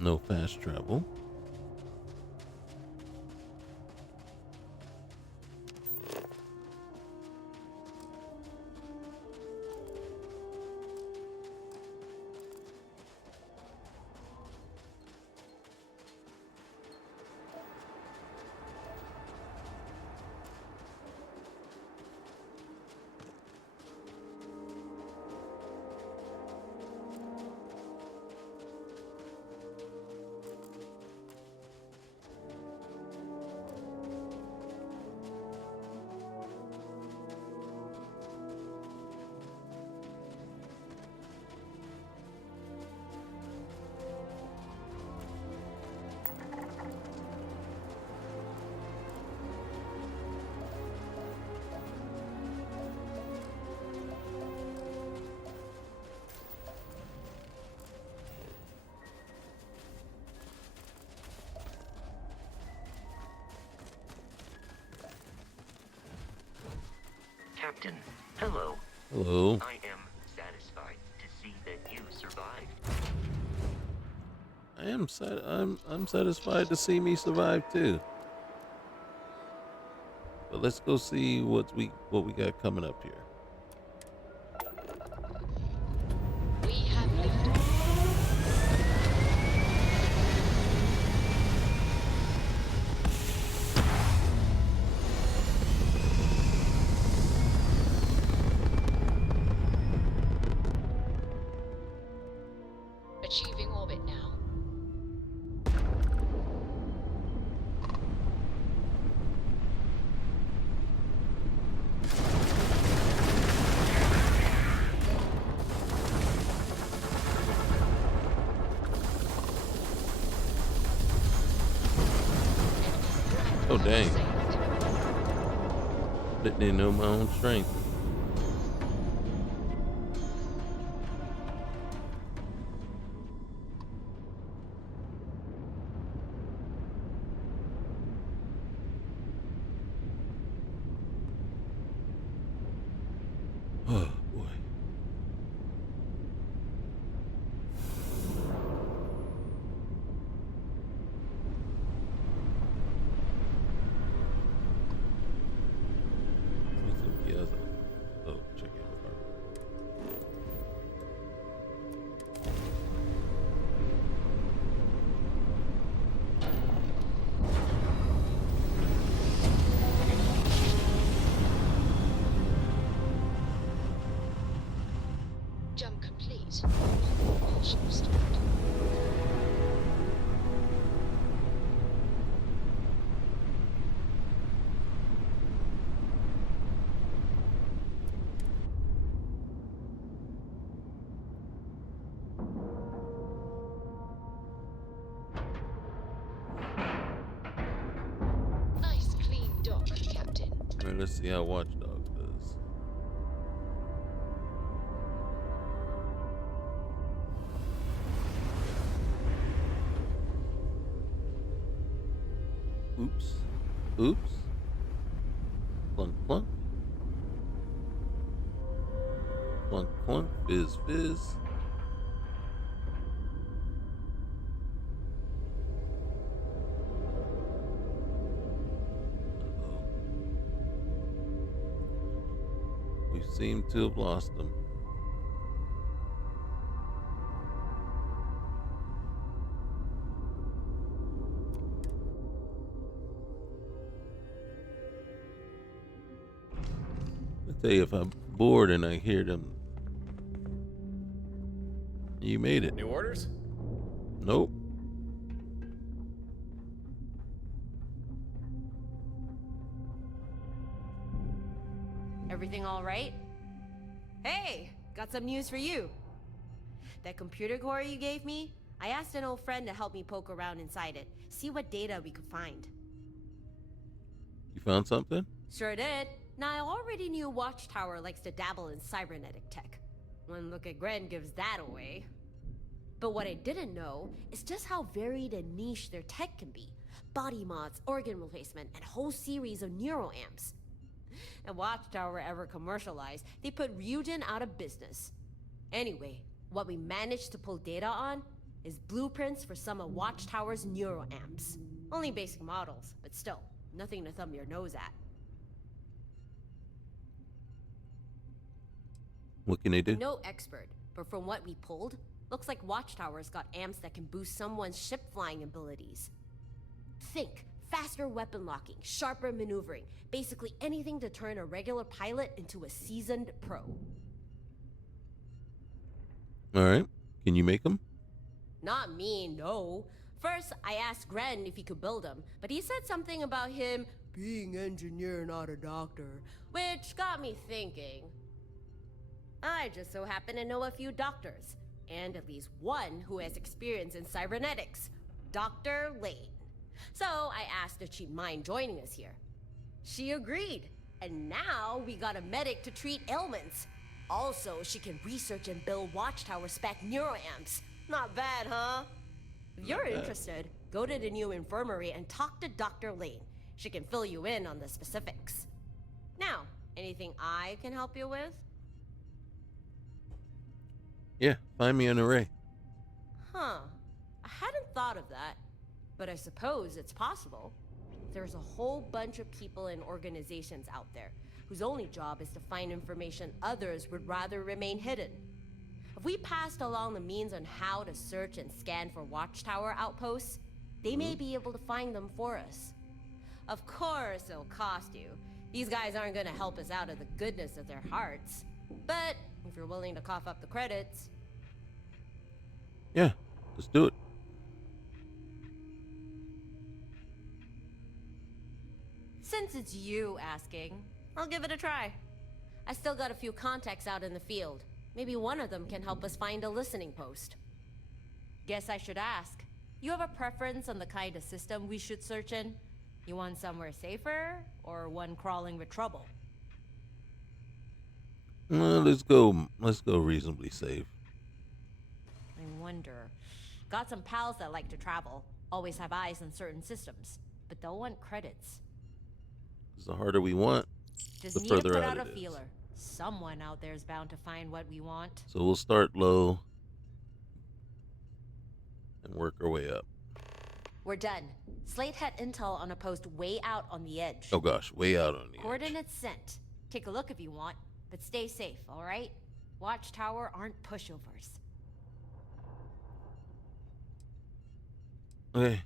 No fast travel. Captain, hello. Hello. I am satisfied to see that you survived. I'm satisfied to see me survive too. But let's go see what we got coming up here. We have lead. Achieving orbit now. Oh dang. Didn't even know my own strength. Oh boy. Oh, check it out. Jump complete. Propulsion restored. Nice clean dock, Captain. All right, let's see how Watchdog does. Oops. Oops. Clunk, clunk. Clunk, clunk. Fizz, fizz. Uh-oh. We seem to have lost them. I tell you, if I'm bored and I hear them, you made it. New orders? Nope. Everything all right? Hey, got some news for you. That computer core you gave me, I asked an old friend to help me poke around inside it, see what data we could find. You found something? Sure did. Now, I already knew Watchtower likes to dabble in cybernetic tech. One look at Gren gives that away. But what I didn't know is just how varied and niche their tech can be. Body mods, organ replacement, and a whole series of neuroamps. If Watchtower ever commercialized, they put Ryujin out of business. Anyway, what we managed to pull data on is blueprints for some of Watchtower's neuroamps. Only basic models, but still, nothing to thumb your nose at. What can they do? No expert, but from what we pulled, looks like Watchtower's got amps that can boost someone's ship flying abilities. Think, faster weapon locking, sharper maneuvering, basically anything to turn a regular pilot into a seasoned pro. All right. Can you make them? Not me, no. First, I asked Gren if he could build them, but he said something about him being engineer, not a doctor, which got me thinking. I just so happen to know a few doctors, and at least one who has experience in cybernetics, Dr. Lane. So I asked if she'd mind joining us here. She agreed, and now we got a medic to treat ailments. Also, she can research and build Watchtower spec neuroamps. Not bad, huh? If you're interested, go to the new infirmary and talk to Dr. Lane. She can fill you in on the specifics. Now, anything I can help you with? Yeah, find me an array. Huh. I hadn't thought of that, but I suppose it's possible. There's a whole bunch of people and organizations out there whose only job is to find information others would rather remain hidden. If we passed along the means on how to search and scan for Watchtower outposts, they may be able to find them for us. Of course it'll cost you. These guys aren't gonna help us out of the goodness of their hearts. But if you're willing to cough up the credits... Yeah, let's do it. Since it's you asking, I'll give it a try. I still got a few contacts out in the field. Maybe one of them can help us find a listening post. Guess I should ask. You have a preference on the kind of system we should search in? You want somewhere safer, or one crawling with trouble? Well, let's go reasonably safe. I wonder. Got some pals that like to travel. Always have eyes on certain systems. But they'll want credits. The harder we want, Just the need further to put out out a it is. feeler. Someone out there is bound to find what we want. So we'll start low and work our way up. We're done. Slate had intel on a post way out on the edge. Oh gosh, way out on the edge. Coordinates sent. Take a look if you want, but stay safe, all right? Watchtower aren't pushovers. Okay.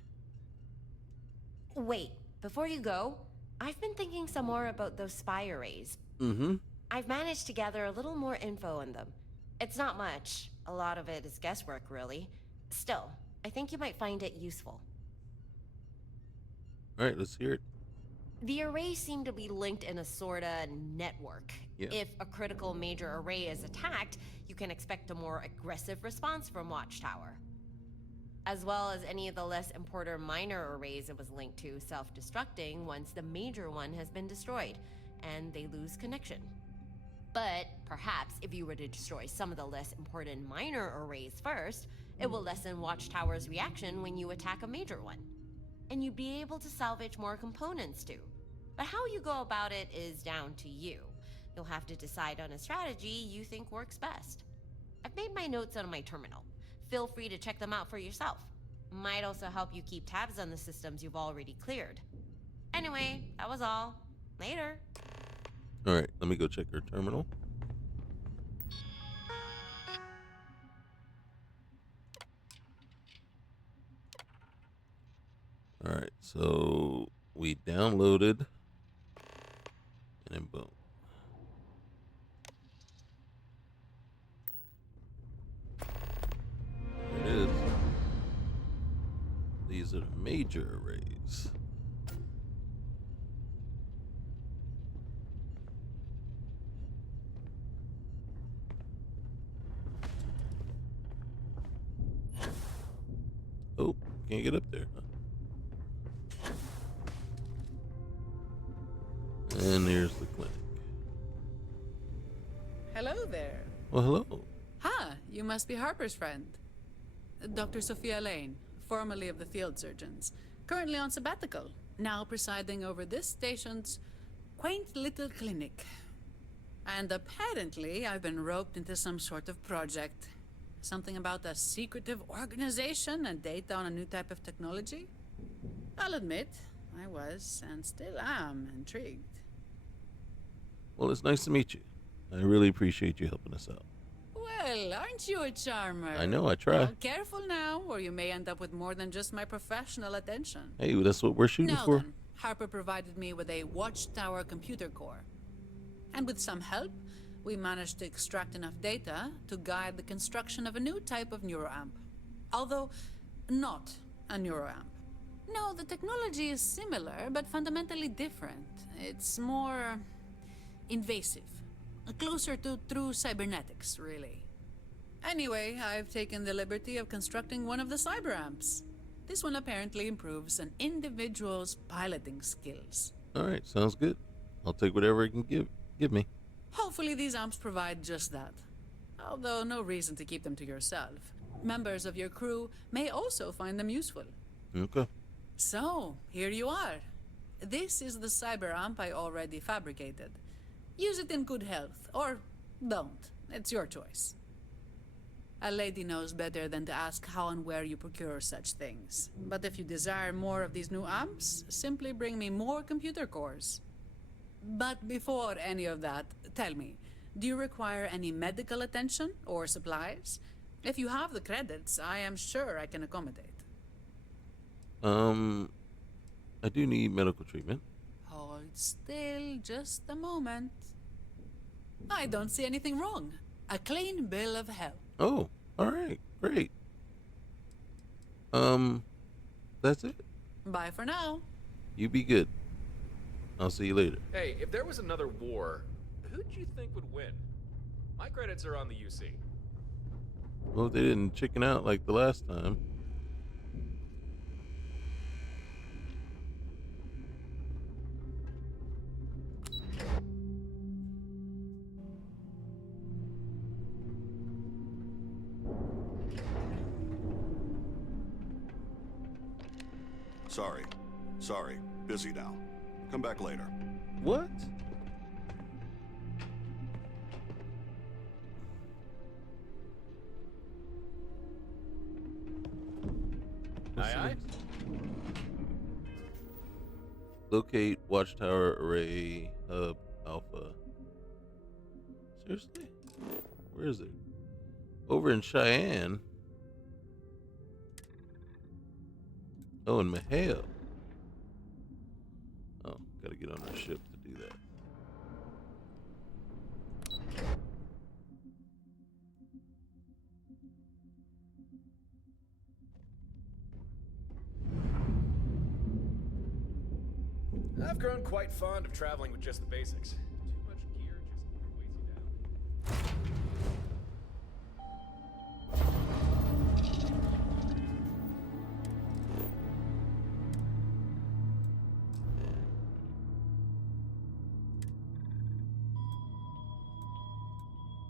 Wait, before you go, I've been thinking some more about those spy arrays. Mm-hmm. I've managed to gather a little more info on them. It's not much. A lot of it is guesswork, really. Still, I think you might find it useful. All right, let's hear it. The arrays seem to be linked in a sorta network. Yeah. If a critical major array is attacked, you can expect a more aggressive response from Watchtower. As well as any of the less important minor arrays it was linked to self-destructing once the major one has been destroyed, and they lose connection. But perhaps if you were to destroy some of the less important minor arrays first, it will lessen Watchtower's reaction when you attack a major one. And you'd be able to salvage more components too. But how you go about it is down to you. You'll have to decide on a strategy you think works best. I've made my notes on my terminal. Feel free to check them out for yourself. Might also help you keep tabs on the systems you've already cleared. Anyway, that was all. Later. All right, let me go check her terminal. All right, so we downloaded, and then boom. There it is. These are the major arrays. can't get up there, huh? And there's the clinic. Hello there. Well, hello. You must be Harper's friend. Dr. Sophia Lane, formerly of the field surgeons, currently on sabbatical, now presiding over this station's quaint little clinic. And apparently I've been roped into some sort of project. Something about a secretive organization and data on a new type of technology. I'll admit, I was, and still am, intrigued. Well, it's nice to meet you. I really appreciate you helping us out. Well, aren't you a charmer? I know, I try. Well, careful now, or you may end up with more than just my professional attention. Hey, that's what we're shooting Now for. then, Harper provided me with a Watchtower computer core. And with some help, we managed to extract enough data to guide the construction of a new type of neuroamp. Although, not a neuroamp. No, the technology is similar, but fundamentally different. It's more invasive. Closer to true cybernetics, really. Anyway, I've taken the liberty of constructing one of the cyberamps. This one apparently improves an individual's piloting skills. All right, sounds good. I'll take whatever it can give me. Hopefully these amps provide just that. Although no reason to keep them to yourself. Members of your crew may also find them useful. Okay. So, here you are. This is the cyberamp I already fabricated. Use it in good health, or don't. It's your choice. A lady knows better than to ask how and where you procure such things. But if you desire more of these new amps, simply bring me more computer cores. But before any of that, tell me, do you require any medical attention or supplies? If you have the credits, I am sure I can accommodate. I do need medical treatment. Hold still just a moment. I don't see anything wrong. A clean bill of health. Oh, all right, great. That's it. Bye for now. You be good. I'll see you later. Hey, if there was another war, who do you think would win? My credits are on the UC. Well, if they didn't chicken out like the last time. Sorry. Busy now. Come back later. What? Aye. Locate Watchtower Array Hub Alpha. Seriously? Where is it? Over in Cheyenne. Oh, in Mahale. Oh, gotta get on a ship to do that. I've grown quite fond of traveling with just the basics. Too much gear just weighs you down.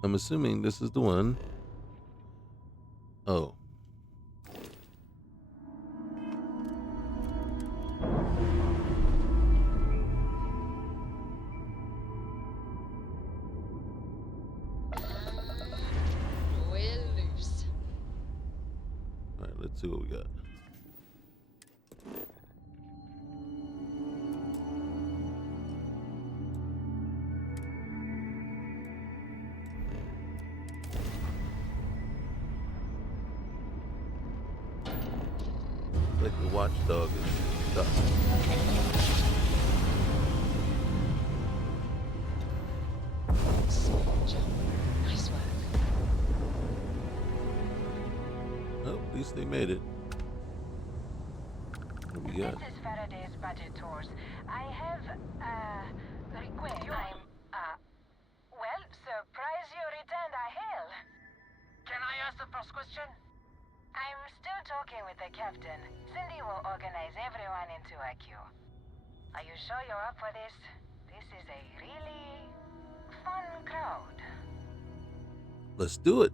I'm assuming this is the one. Oh. We're loose. All right, let's see what we got. Like the watchdog is stuck. Small jump. Nice work. Oh, at least they made it. What we got? This is Faraday's budget tours. I have a request. Well, surprise you returned a hail. Can I ask the first question? I'm still talking with the captain. Cindy will organize everyone into a queue. Are you sure you're up for this? This is a really fun crowd. Let's do it.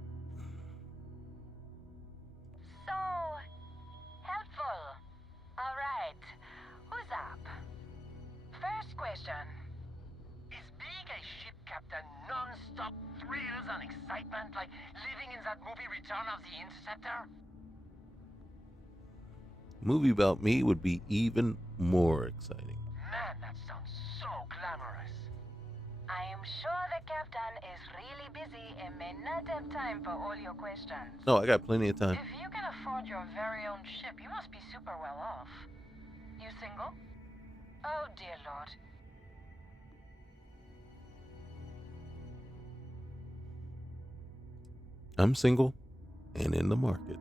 So helpful. All right. Who's up? First question. Is being a ship captain non-stop thrills and excitement like living in that movie Return of the Interceptor? Movie about me would be even more exciting. Man, that sounds so glamorous. I am sure the captain is really busy and may not have time for all your questions. No, I got plenty of time. If you can afford your very own ship, you must be super well off. You single? Oh, dear Lord. I'm single and in the market.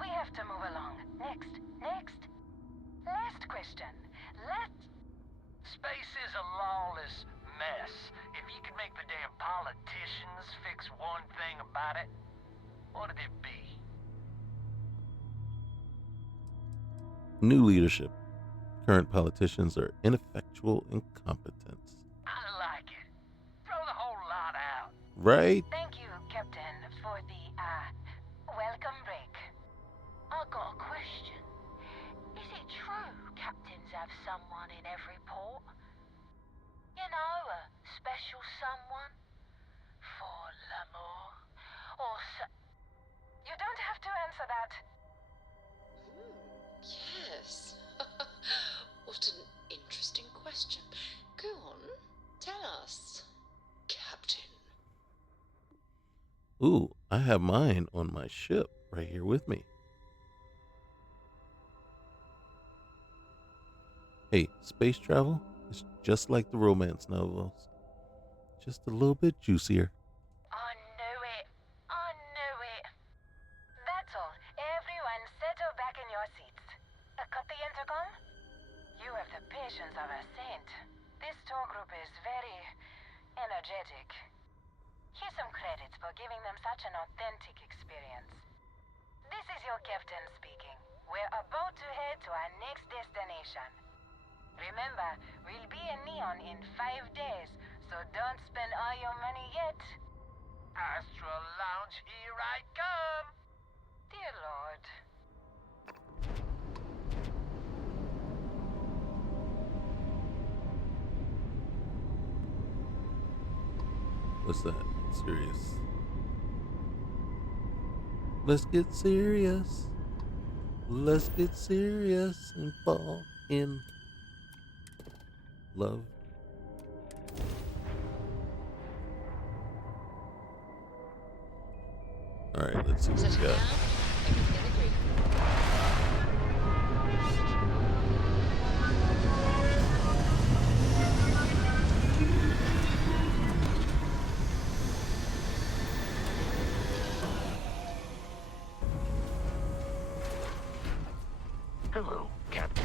We have to move along. Next. Last question. Space is a lawless mess. If you could make the damn politicians fix one thing about it, what'd it be? New leadership. Current politicians are ineffectual incompetents. I like it. Throw the whole lot out. Right? Thank you, Captain, for the, welcome break. I got a question. Is it true captains have someone in every port? You know, a special someone? For l'amour? Or You don't have to answer that. Yes. What an interesting question. Go on, tell us, Captain. Ooh, I have mine on my ship right here with me. Hey, space travel is just like the romance novels. Just a little bit juicier. I knew it. That's all. Everyone settle back in your seats. Cut the intercom? You have the patience of a saint. This tour group is very energetic. Here's some credits for giving them such an authentic experience. This is your captain speaking. We're about to head to our next destination. Remember, we'll be in Neon in 5 days, so don't spend all your money yet. Astral Lounge, here I come! Dear Lord. What's that? Serious. Let's get serious. Let's get serious and fall in love. All right, let's see what we got. Hello, Captain.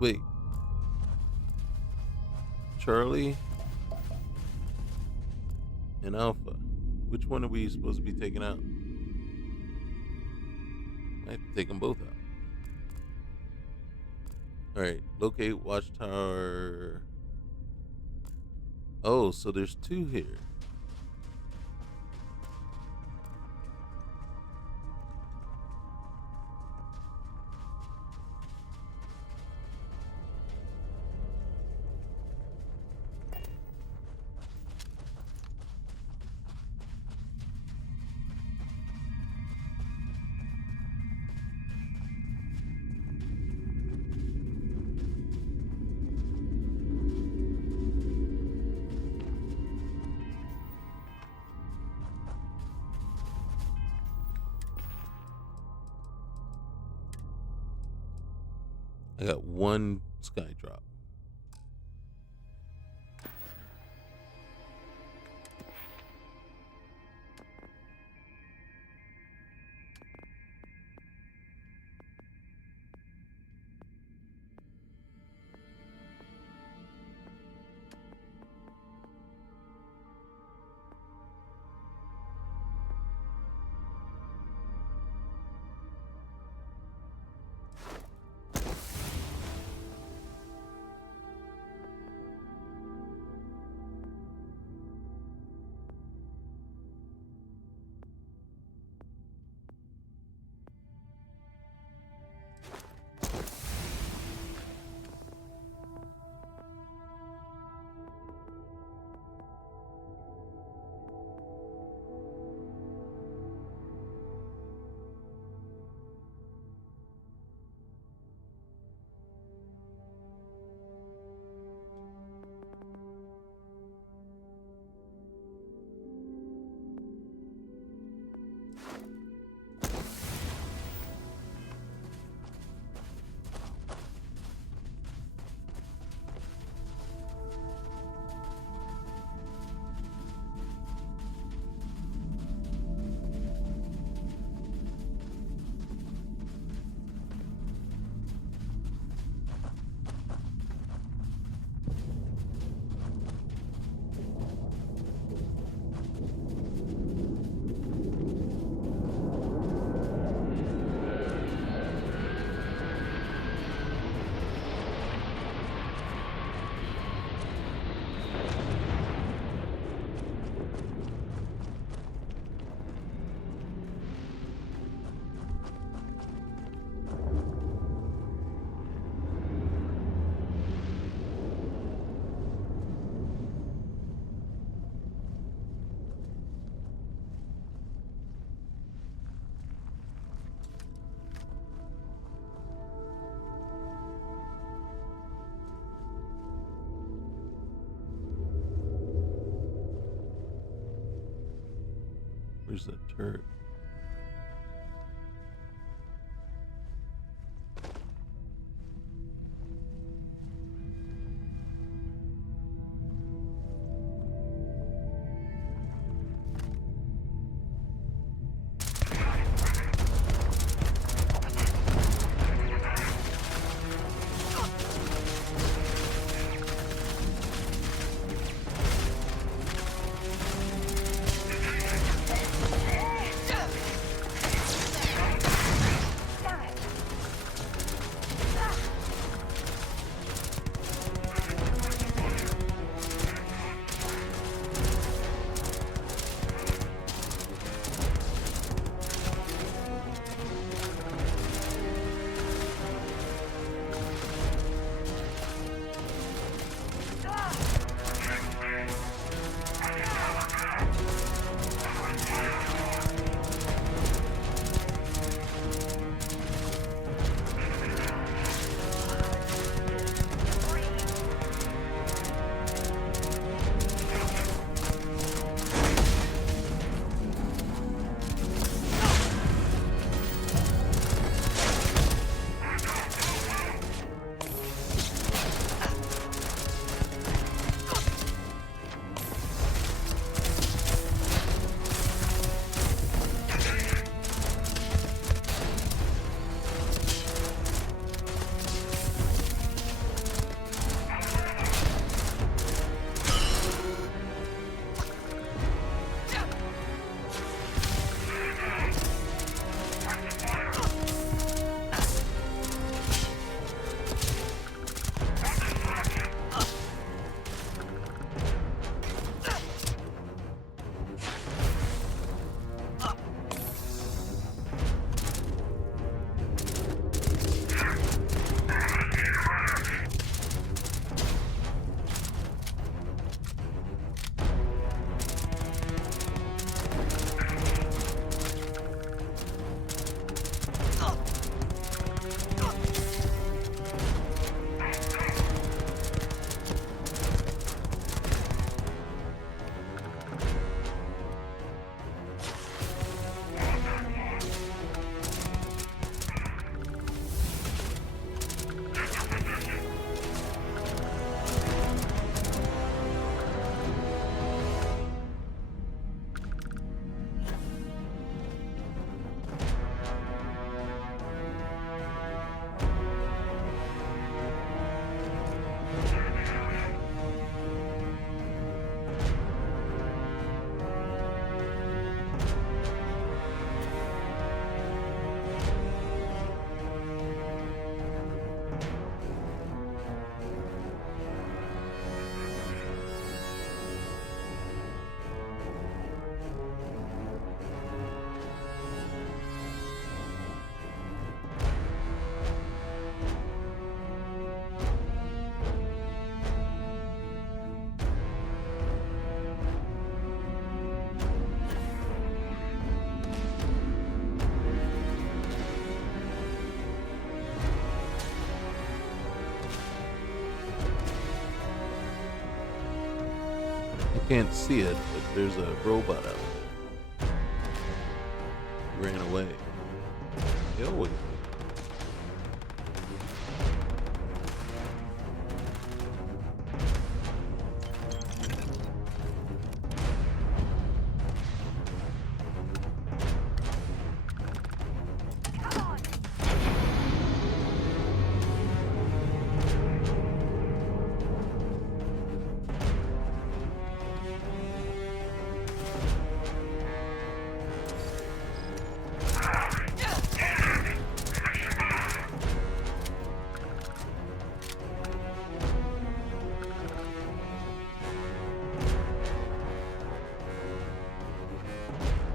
Wait. Charlie and Alpha. Which one are we supposed to be taking out? I have to take them both out. Alright, locate Watchtower. Oh, so there's 2 here. I got 1, Skydrop. Where's that turret? can't see it, but there's a robot out there. Ran away. He always did.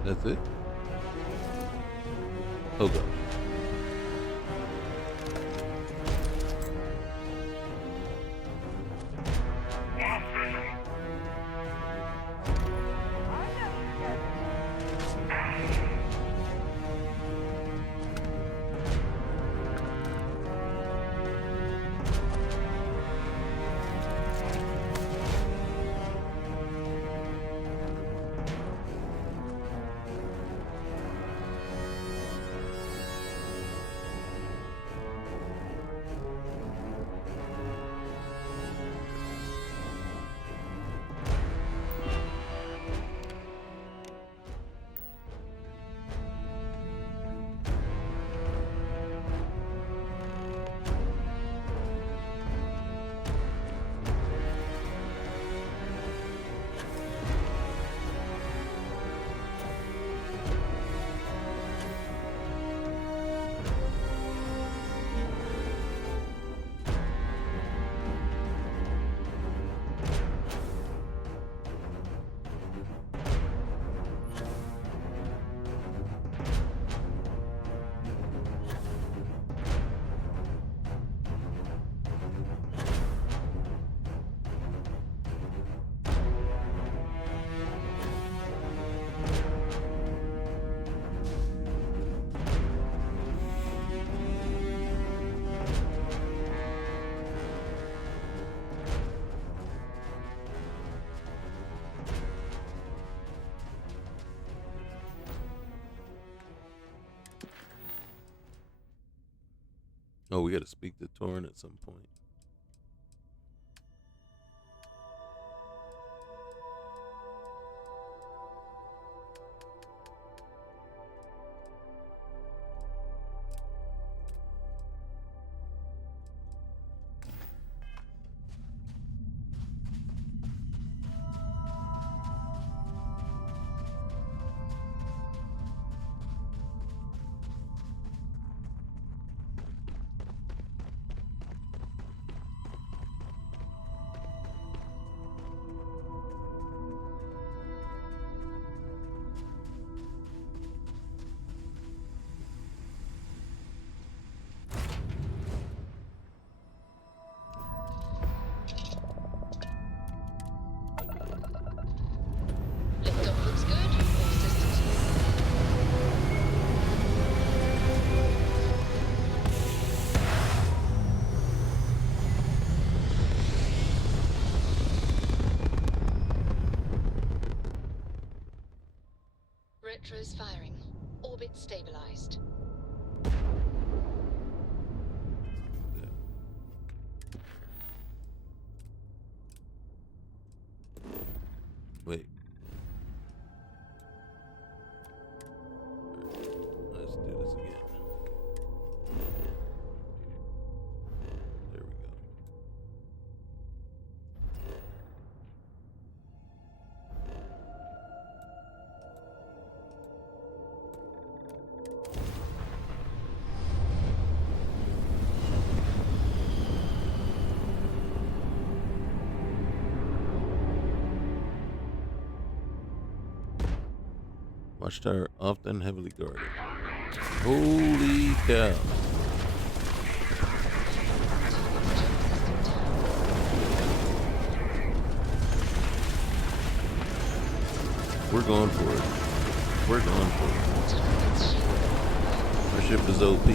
That's it? Oh gosh. Oh, we got to speak to Torn at some point. Retros firing. Orbit stabilized. Wait. Let's do this again. There we go. Watchtower often heavily guarded. Holy cow. We're going for it. We're going for it. Our ship is OP.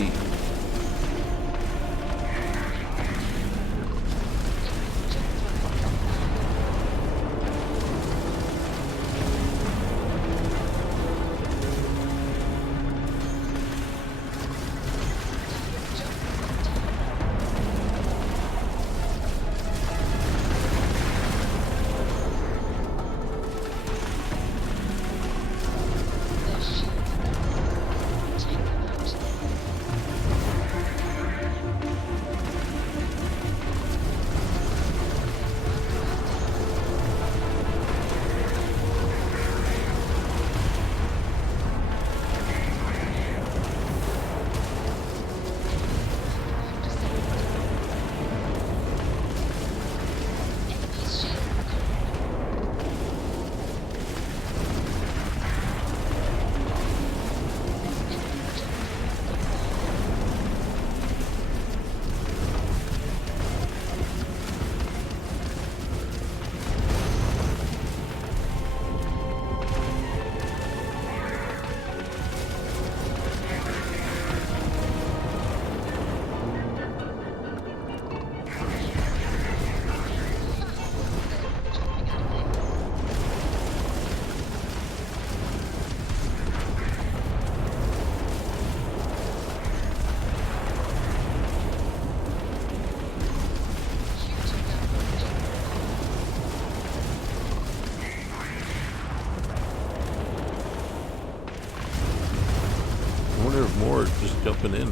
wonder if more are just jumping in.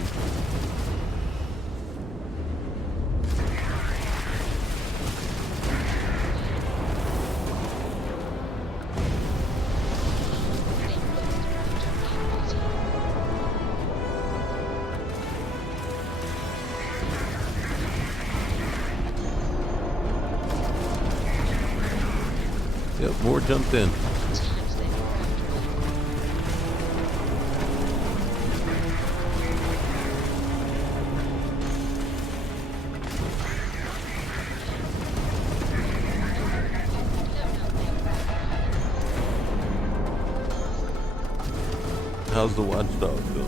Yep, more jumped in. How's the Watchdog doing?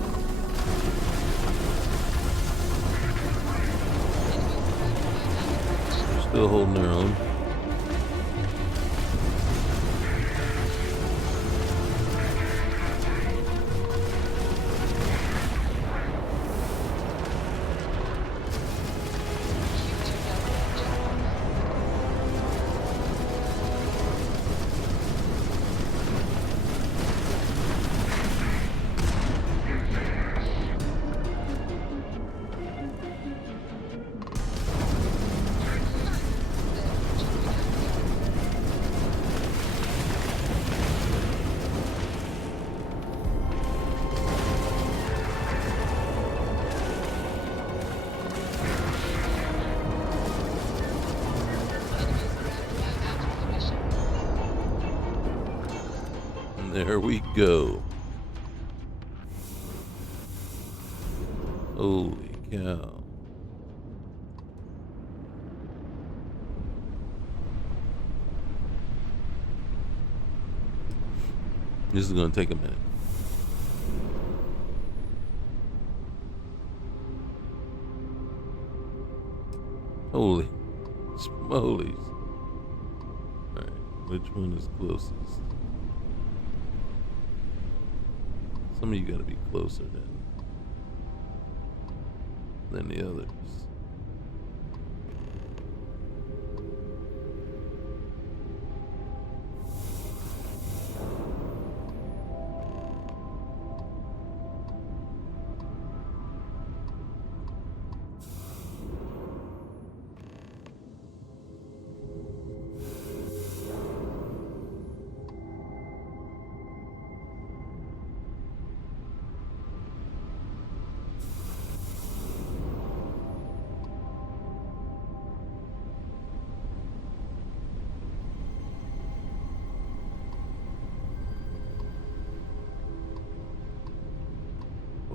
They're still holding their own. There we go. Holy cow. This is going to take a minute. Holy smolies. Alright, which one is closest? Some of you gotta be closer than the others.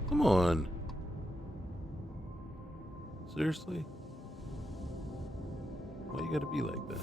Come on. Seriously? Why you gotta be like that?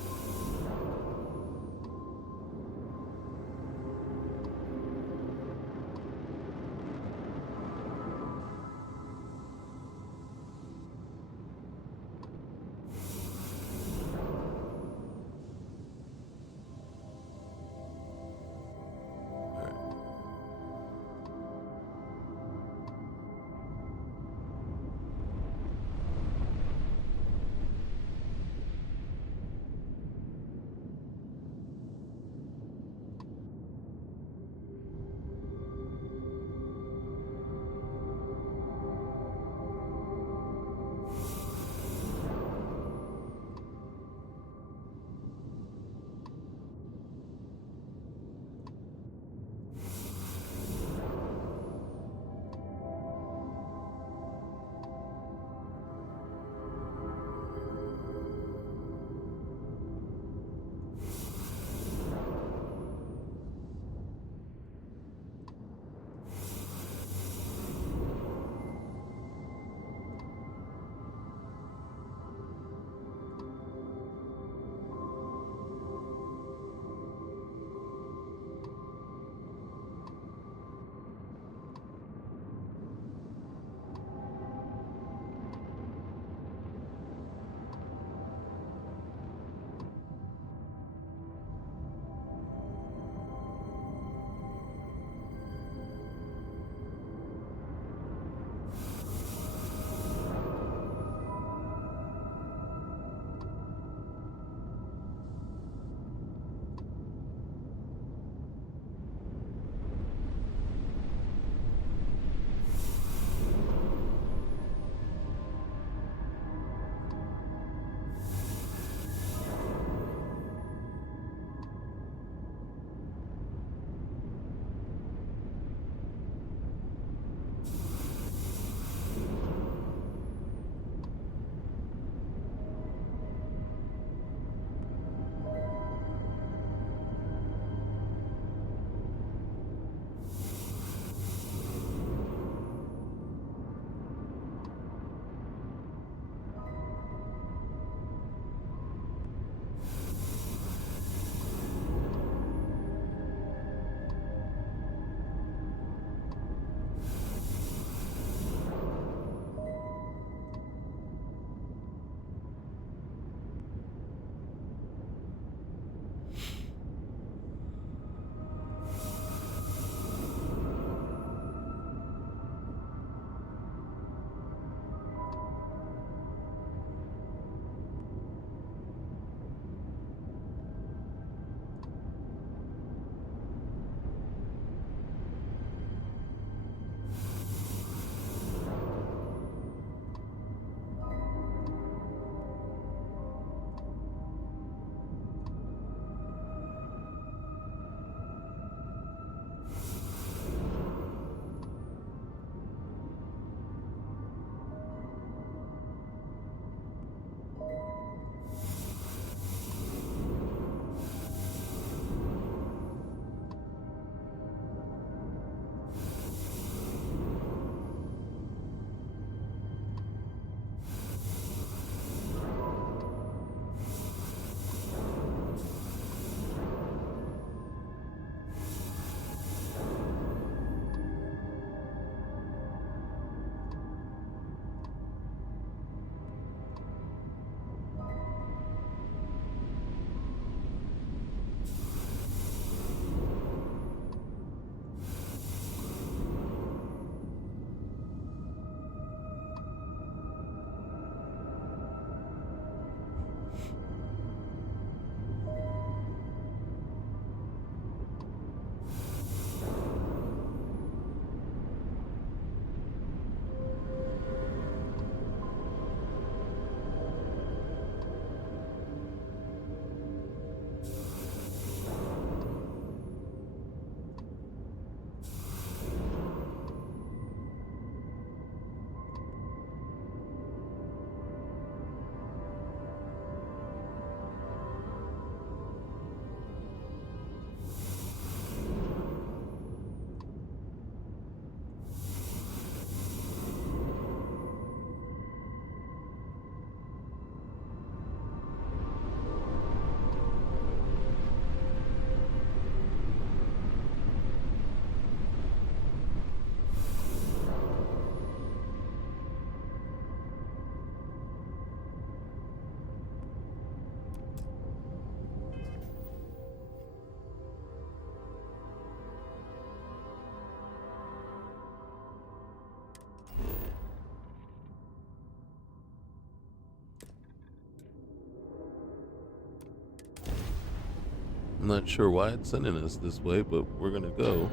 I'm not sure why it's sending us this way, but we're gonna go.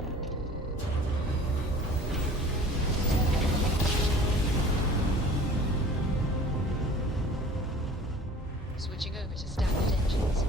Switching over to standard engines.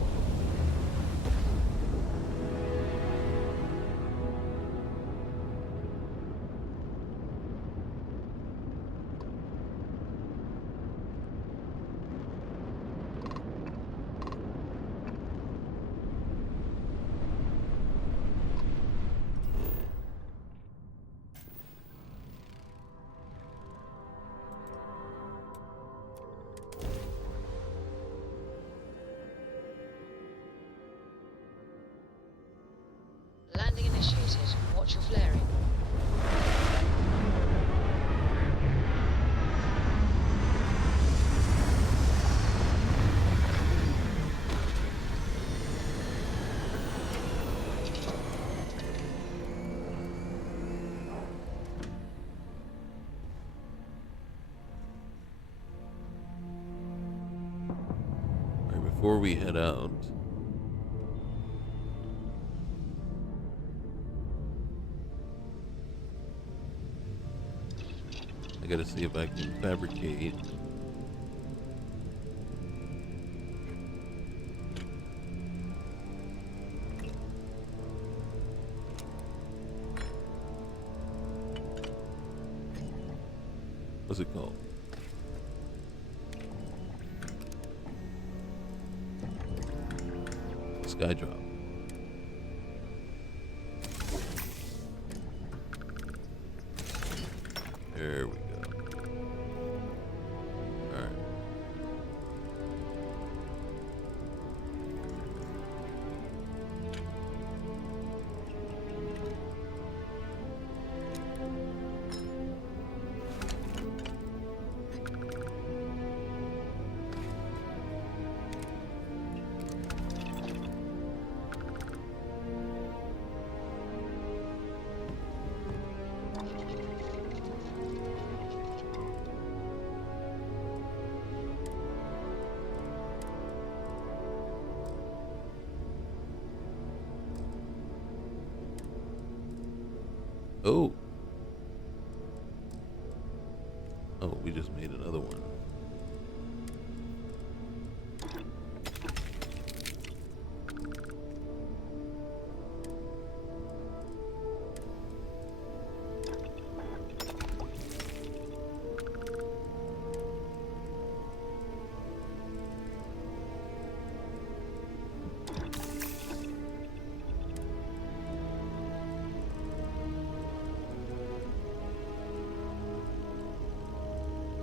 Landing initiated. Watch your flaring. All right, before we head out, I gotta see if I can fabricate what's it called? Skydrop. There we go. All right. Oh. Oh, we just made another one.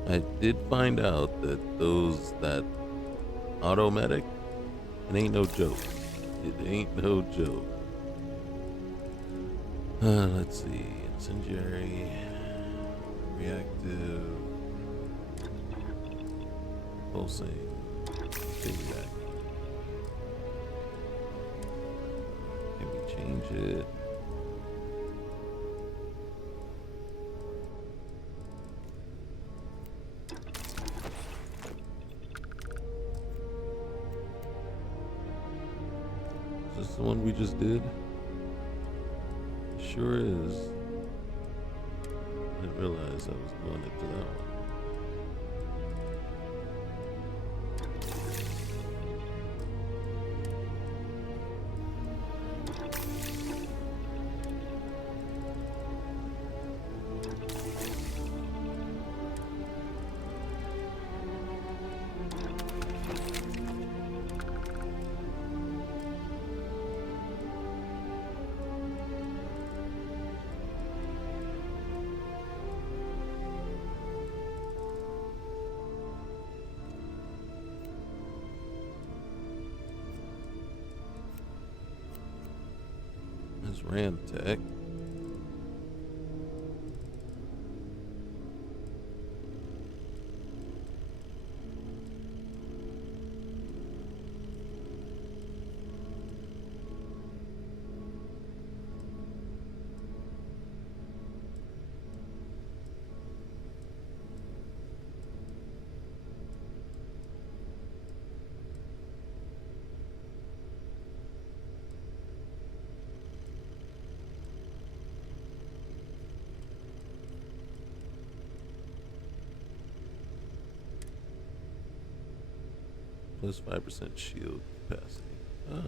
I did find out that that automedic, it ain't no joke. It ain't no joke. Let's see. Incendiary, reactive, pulsing, piggyback. Can we change it? Is this the one we just did? Sure is. I didn't realize I was going into that one. That's RAM tech. plus 5% shield capacity. Oh.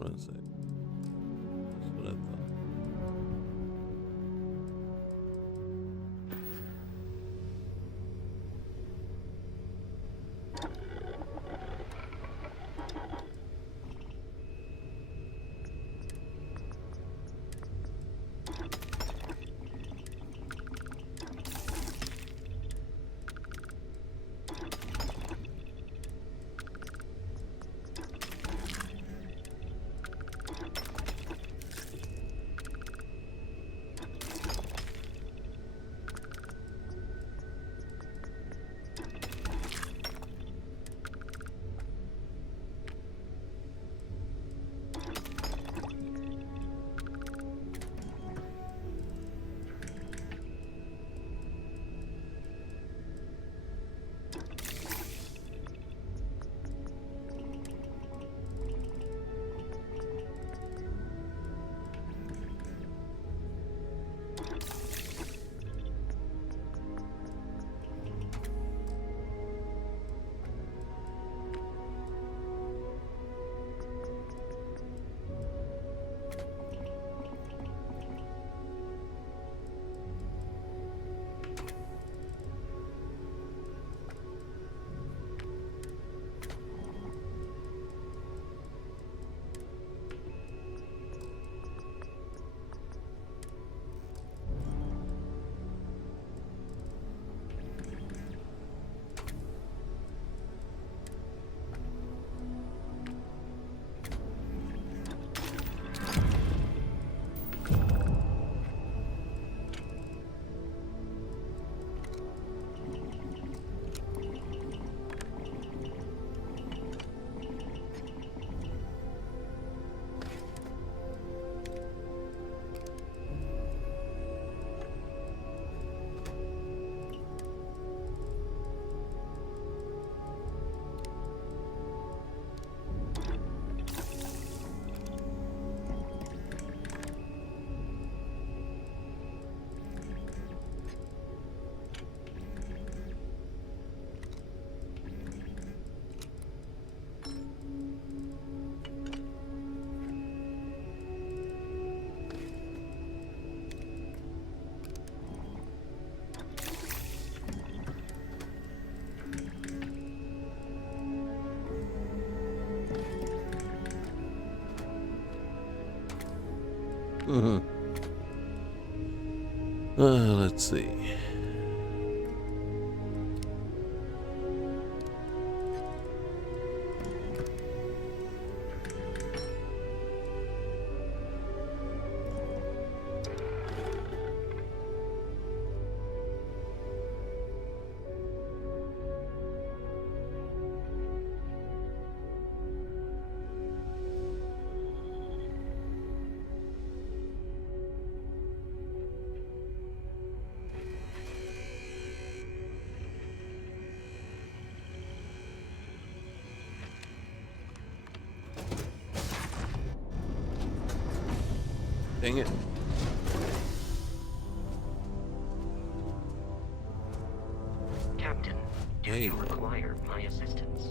One sec. That's what I thought. Let's see. Dang it. Captain, do you require my assistance?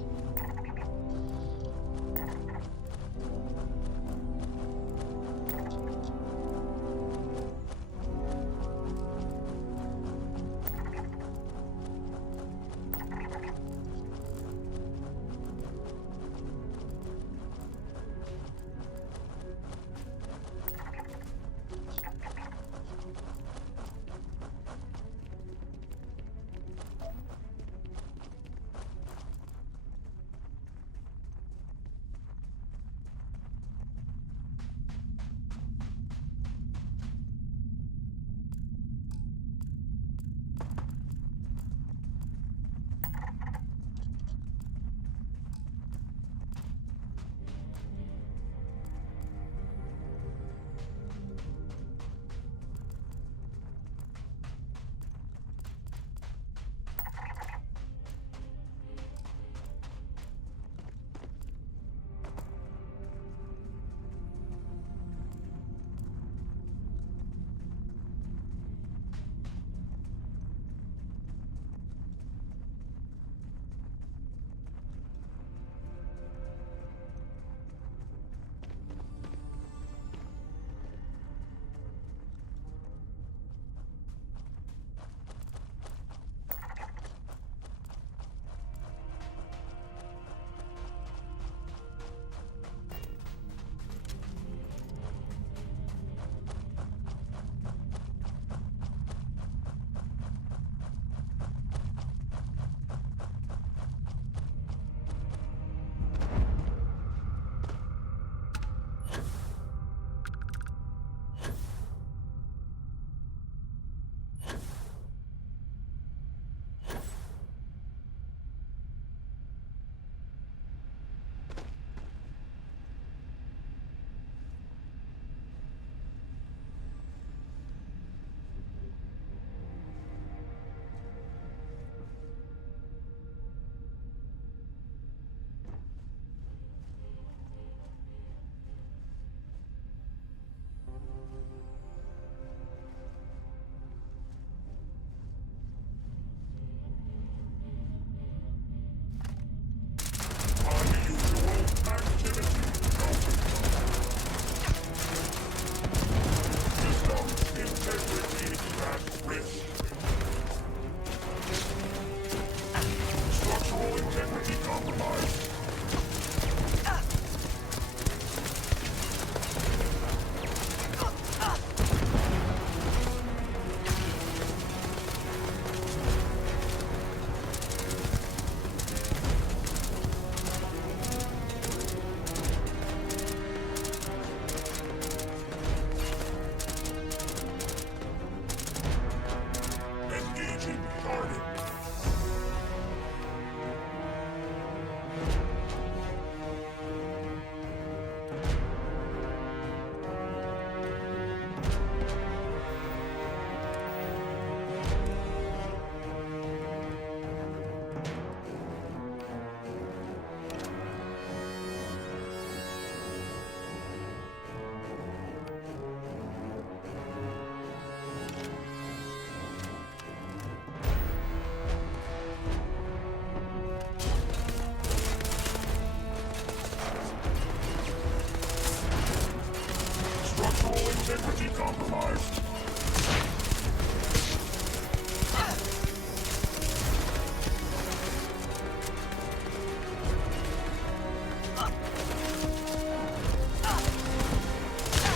Integrity compromised.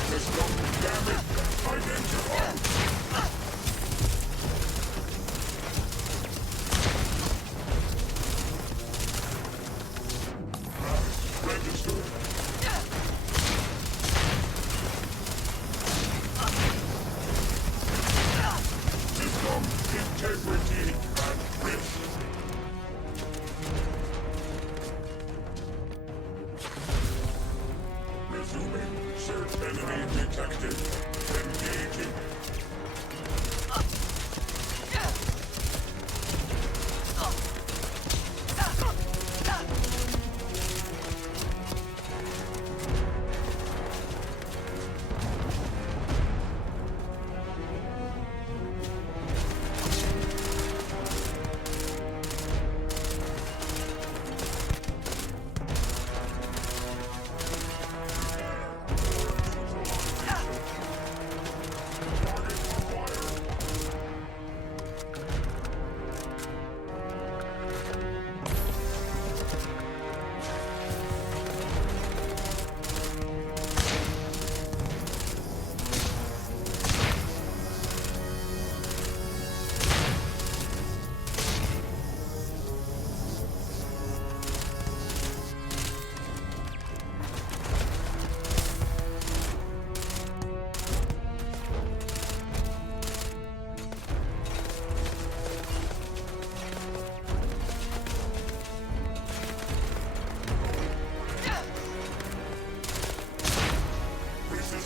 System damage identified. Registered. Integrity at risk. Resuming. Search enemy detected. Engaging.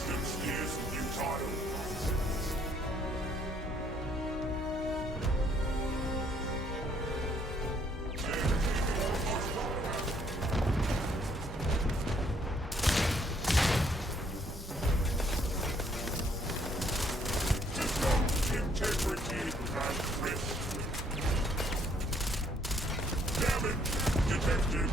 Resistance is futile. System integrity at risk. Damage detected.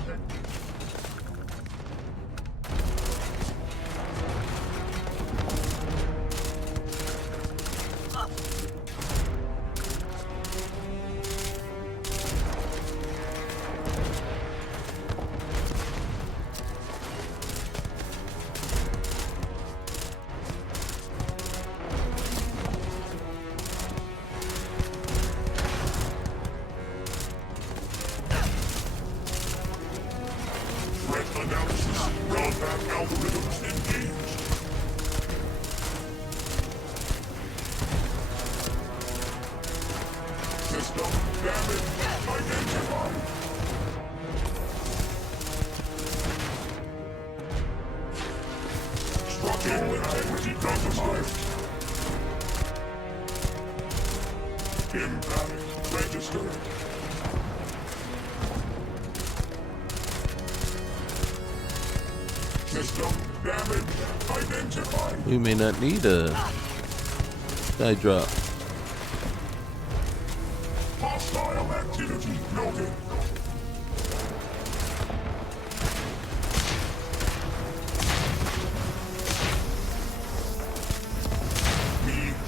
Threat analysis. Rollback algorithms engaged. System damage identified. Structural integrity compromised. Impact registered. System damage identified. We may not need a Skydrop. Hostile activity noted.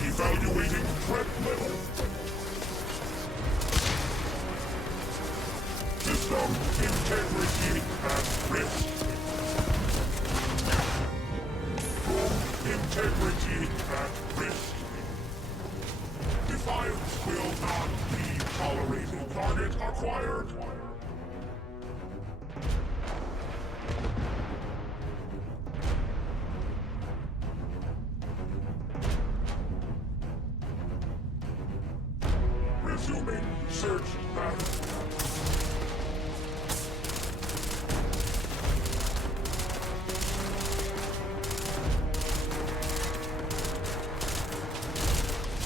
Evaluating threat level. System integrity at risk. Integrity at risk. Defiance will not be tolerated. Target acquired. Resuming search battle.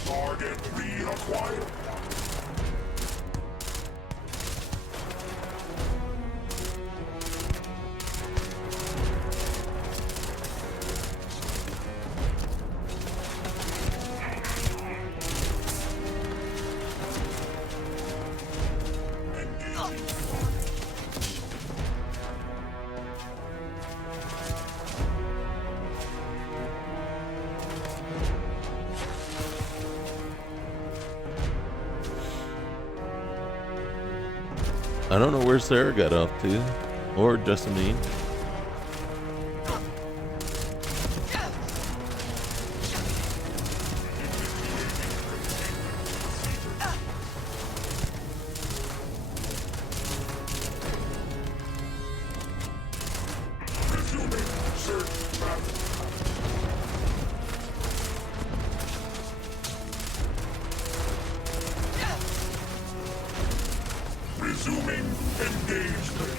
Target reacquired. I don't know where Sarah got off to, or Jessamine. Resuming search battle. Resuming engagement.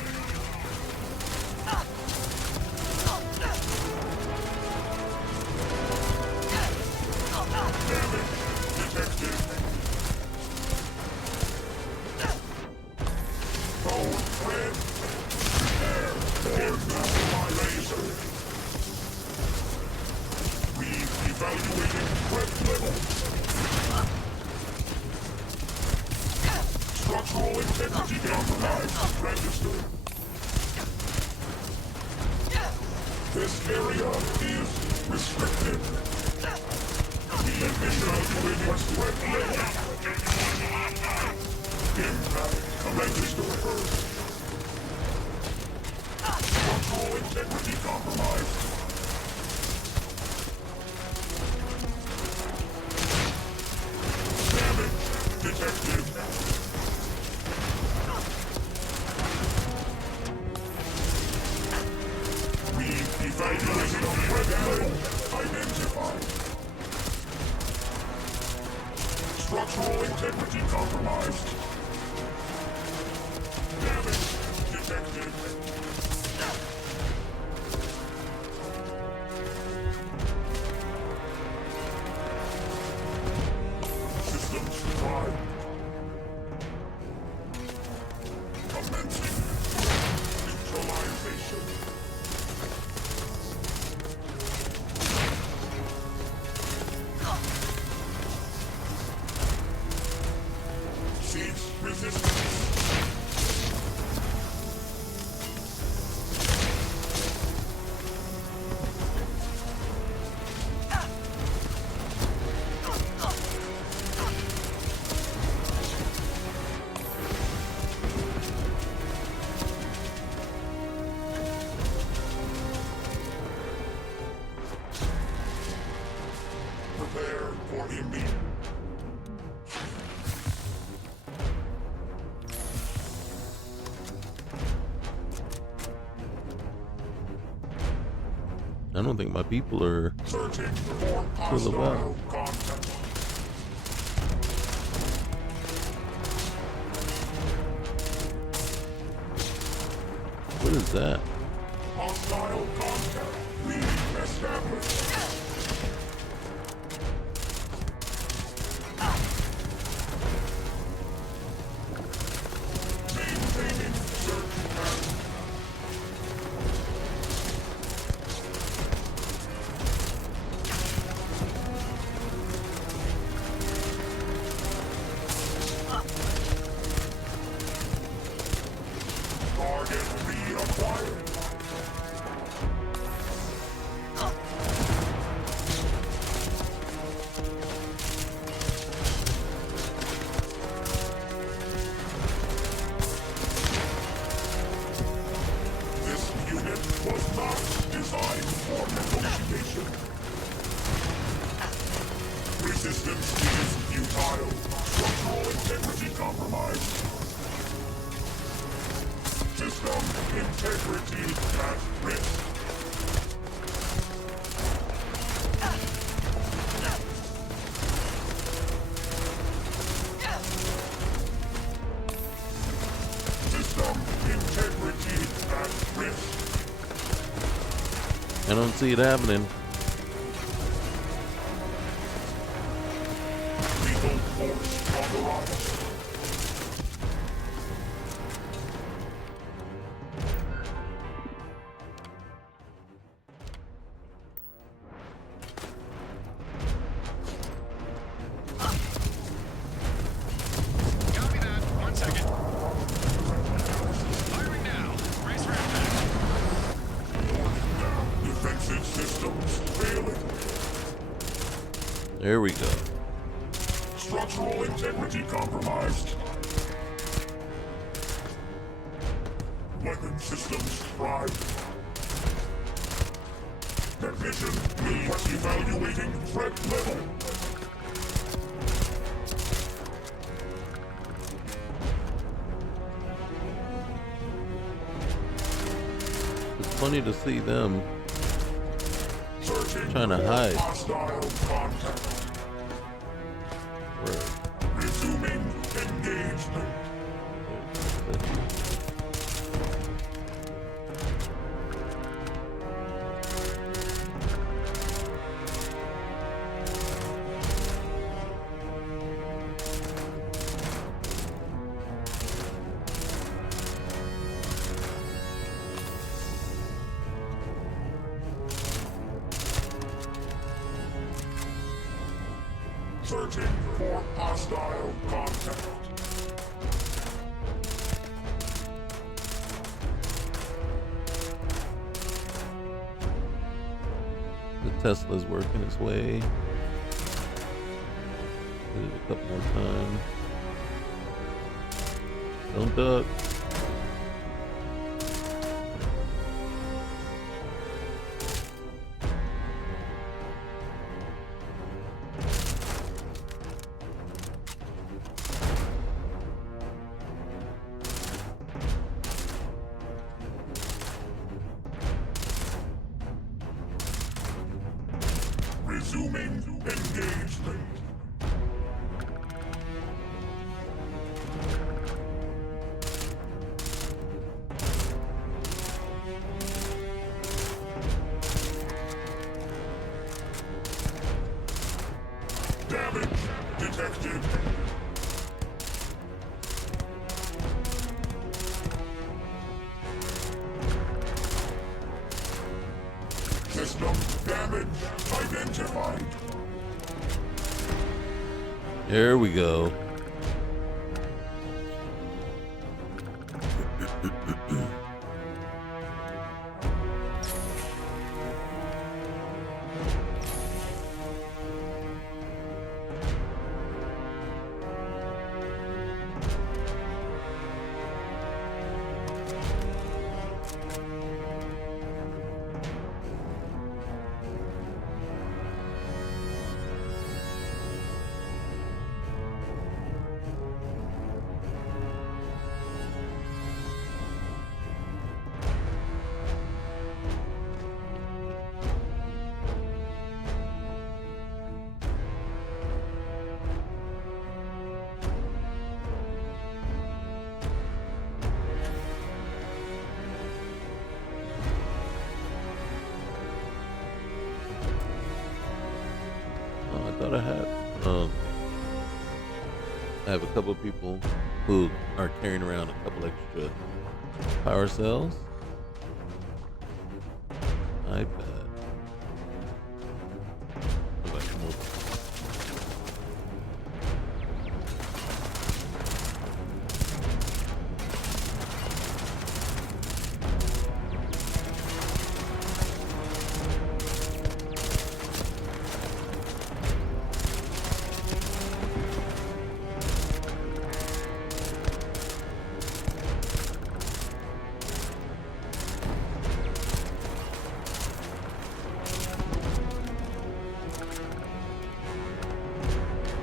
Damage detected. Bone thread. Prepare for my laser. Re-evaluating threat level. Structural integrity compromised. Registered. This area is restricted. Re-evaluating threat level. Impact. Register first. Structural integrity compromised. Damage detected. Re-evaluating threat level identified. Structural integrity compromised. Damage detected. Prepare for immediate. I don't think my people are Searching for still about. hostile contact. What is that? Hostile contact. Lead established. Maintaining search pattern. Target reacquired. This unit was not designed for negotiation. Resistance is futile. Structural integrity compromised. System integrity at risk. System integrity at risk. I don't see it happening. Lethal force on the rise. Copy that. 1 second. Firing now. Brace for impact. Defensive systems failing. There we go. Structural integrity compromised. Weapon systems fried. Technician needs evaluating threat level. It's funny to see them Searching trying to for hide. hostile contact. Where? Resuming engagement. Searching for hostile contact. The Tesla's working its way. Did it a couple more times. Don't duck. Resuming engagement. Damage detected. System damage identified. There we go. Oh, I thought I had. I have a couple of people who are carrying around a couple extra power cells. I bet. Oh, wait, come over.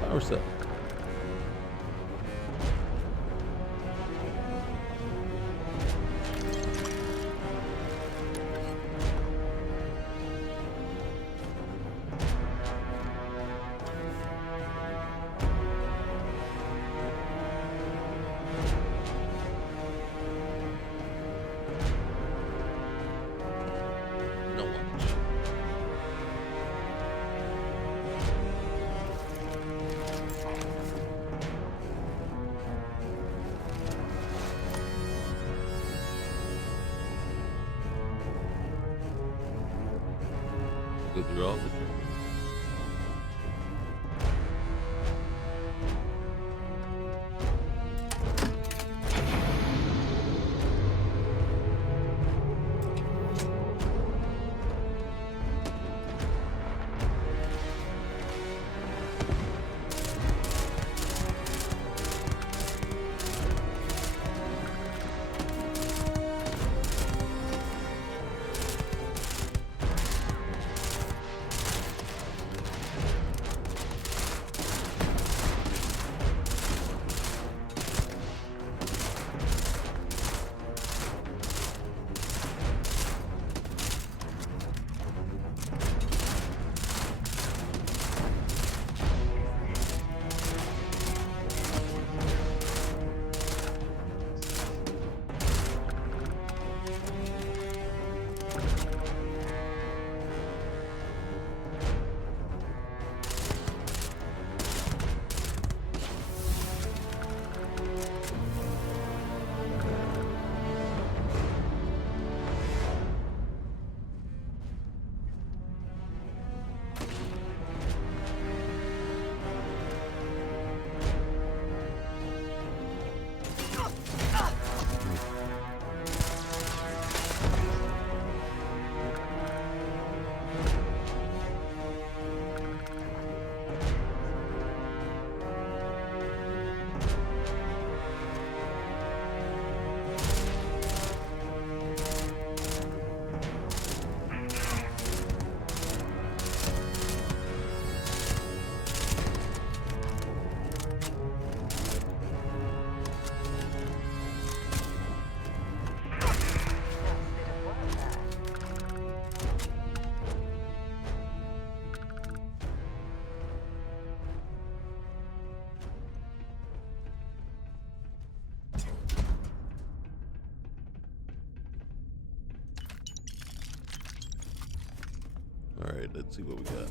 Power cell. No lunch. Go through all the All right, let's see what we got.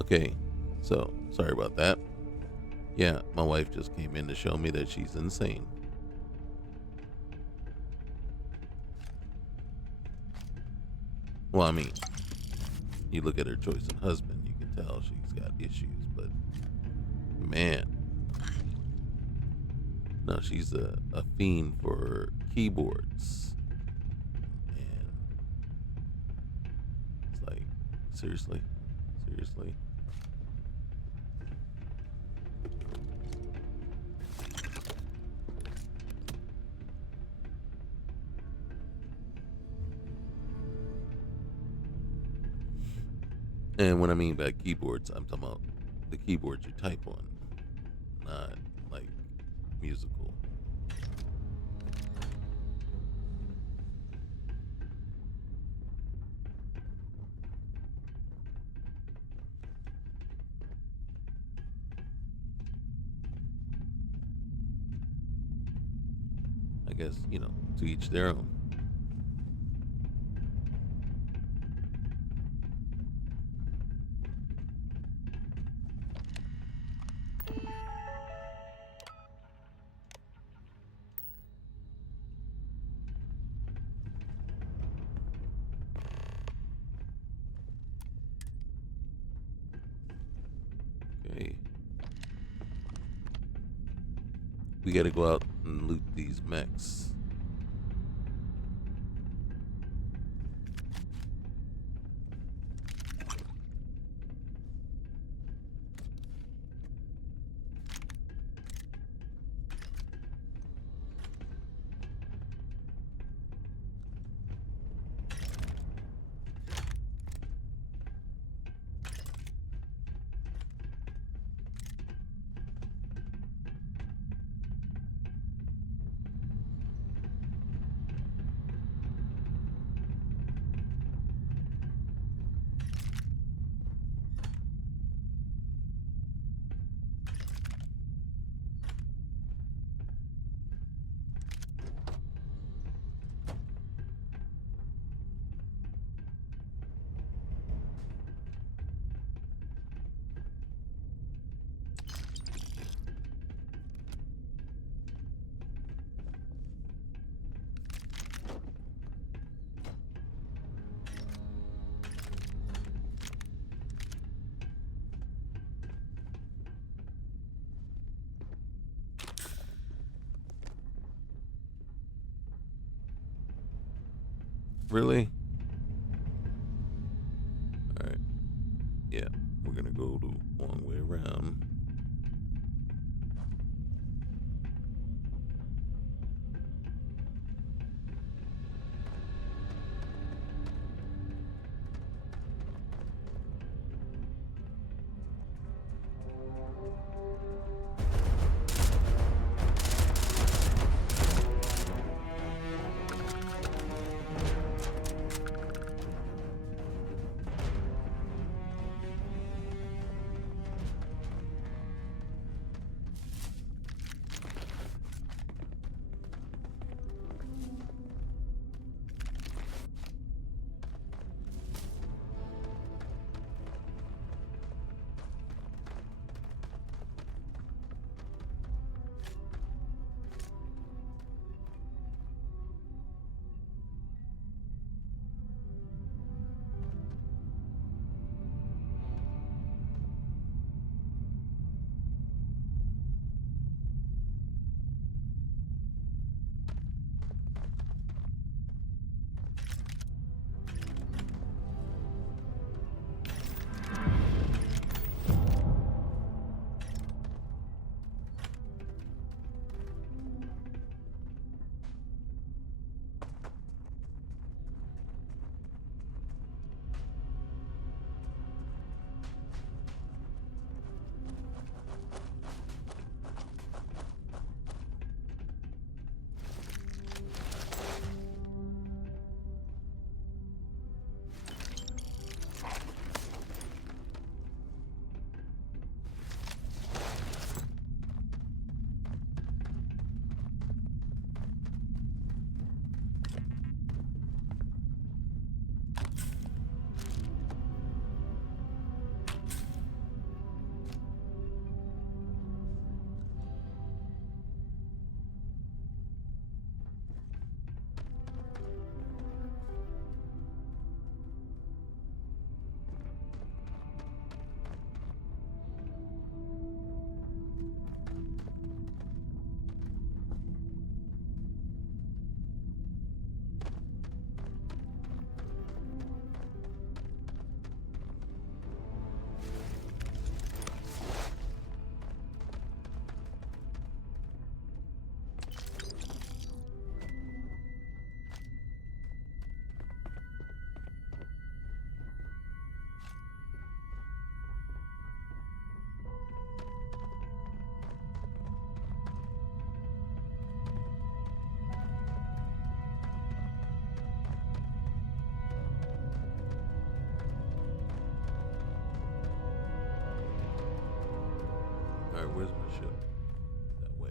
Okay, so sorry about that. Yeah, my wife just came in to show me that she's insane. Well, I mean, you look at her choice in husband, you can tell she's got issues, but man, no, she's a fiend for keyboards. And it's like, seriously? Seriously? And when I mean by keyboards, I'm talking about the keyboards you type on, not like musical. I guess, to each their own. Okay. We gotta go out and loot these mechs. Really? Alright. Yeah, we're gonna go the long way around. where's my ship? That way.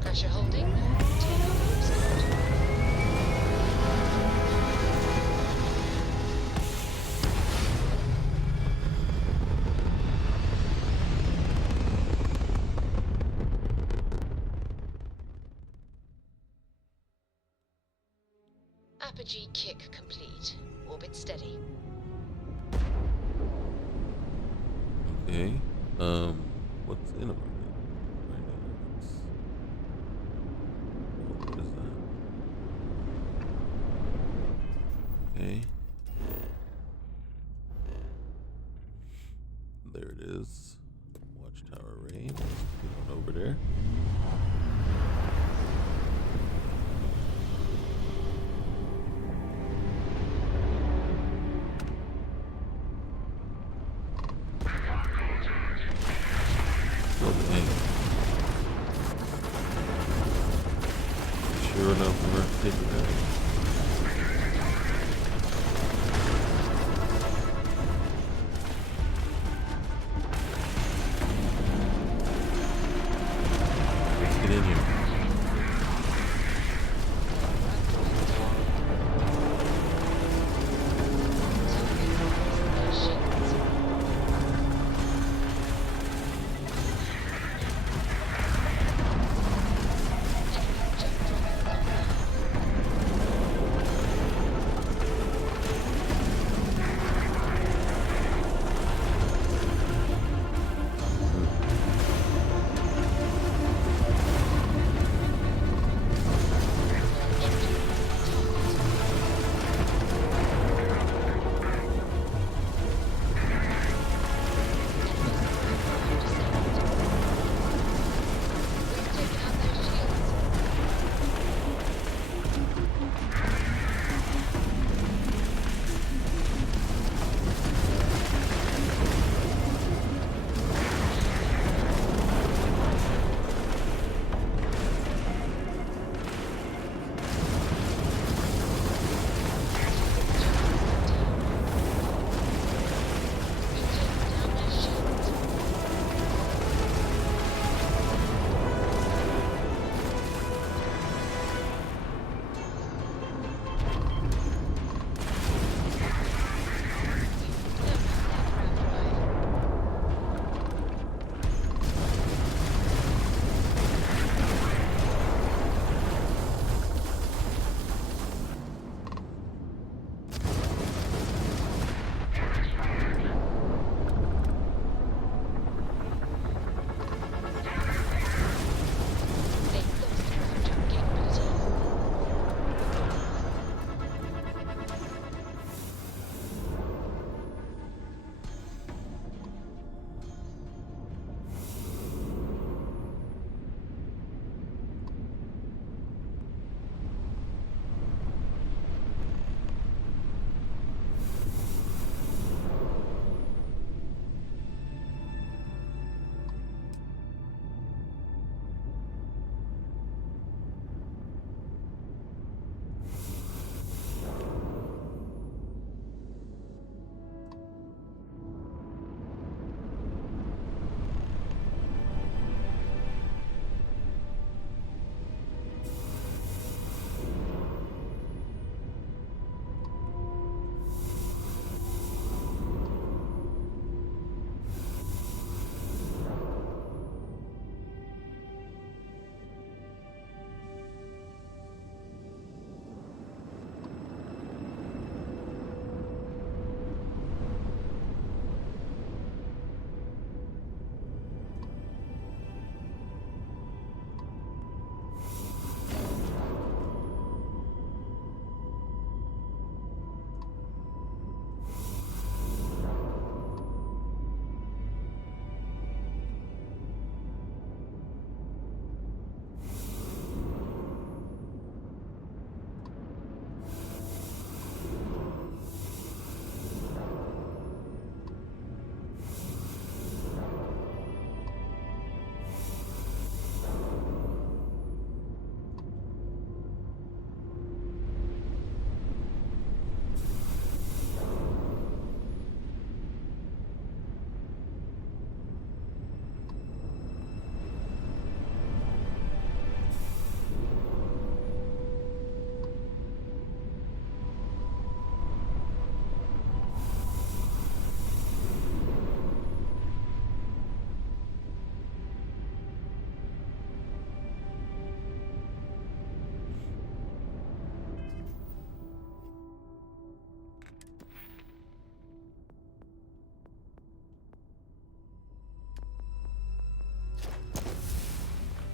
Pressure holding. Takeover is good. Apogee kick complete. Orbit steady. Okay. What's in orbit right now? What is that? Okay. There it is. Watchtower array. Let's get on over there. Sure enough, we're taking that. Let's get in here.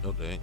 Oh, dang.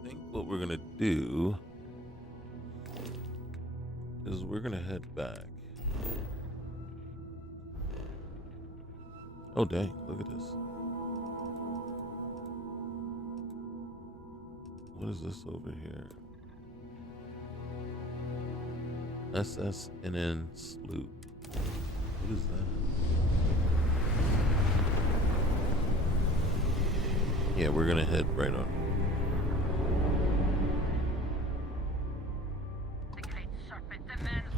I think what we're gonna do is we're gonna head back. Oh dang, look at this. What is this over here? SSNN Sloop. What is that? Yeah, we're gonna head right on.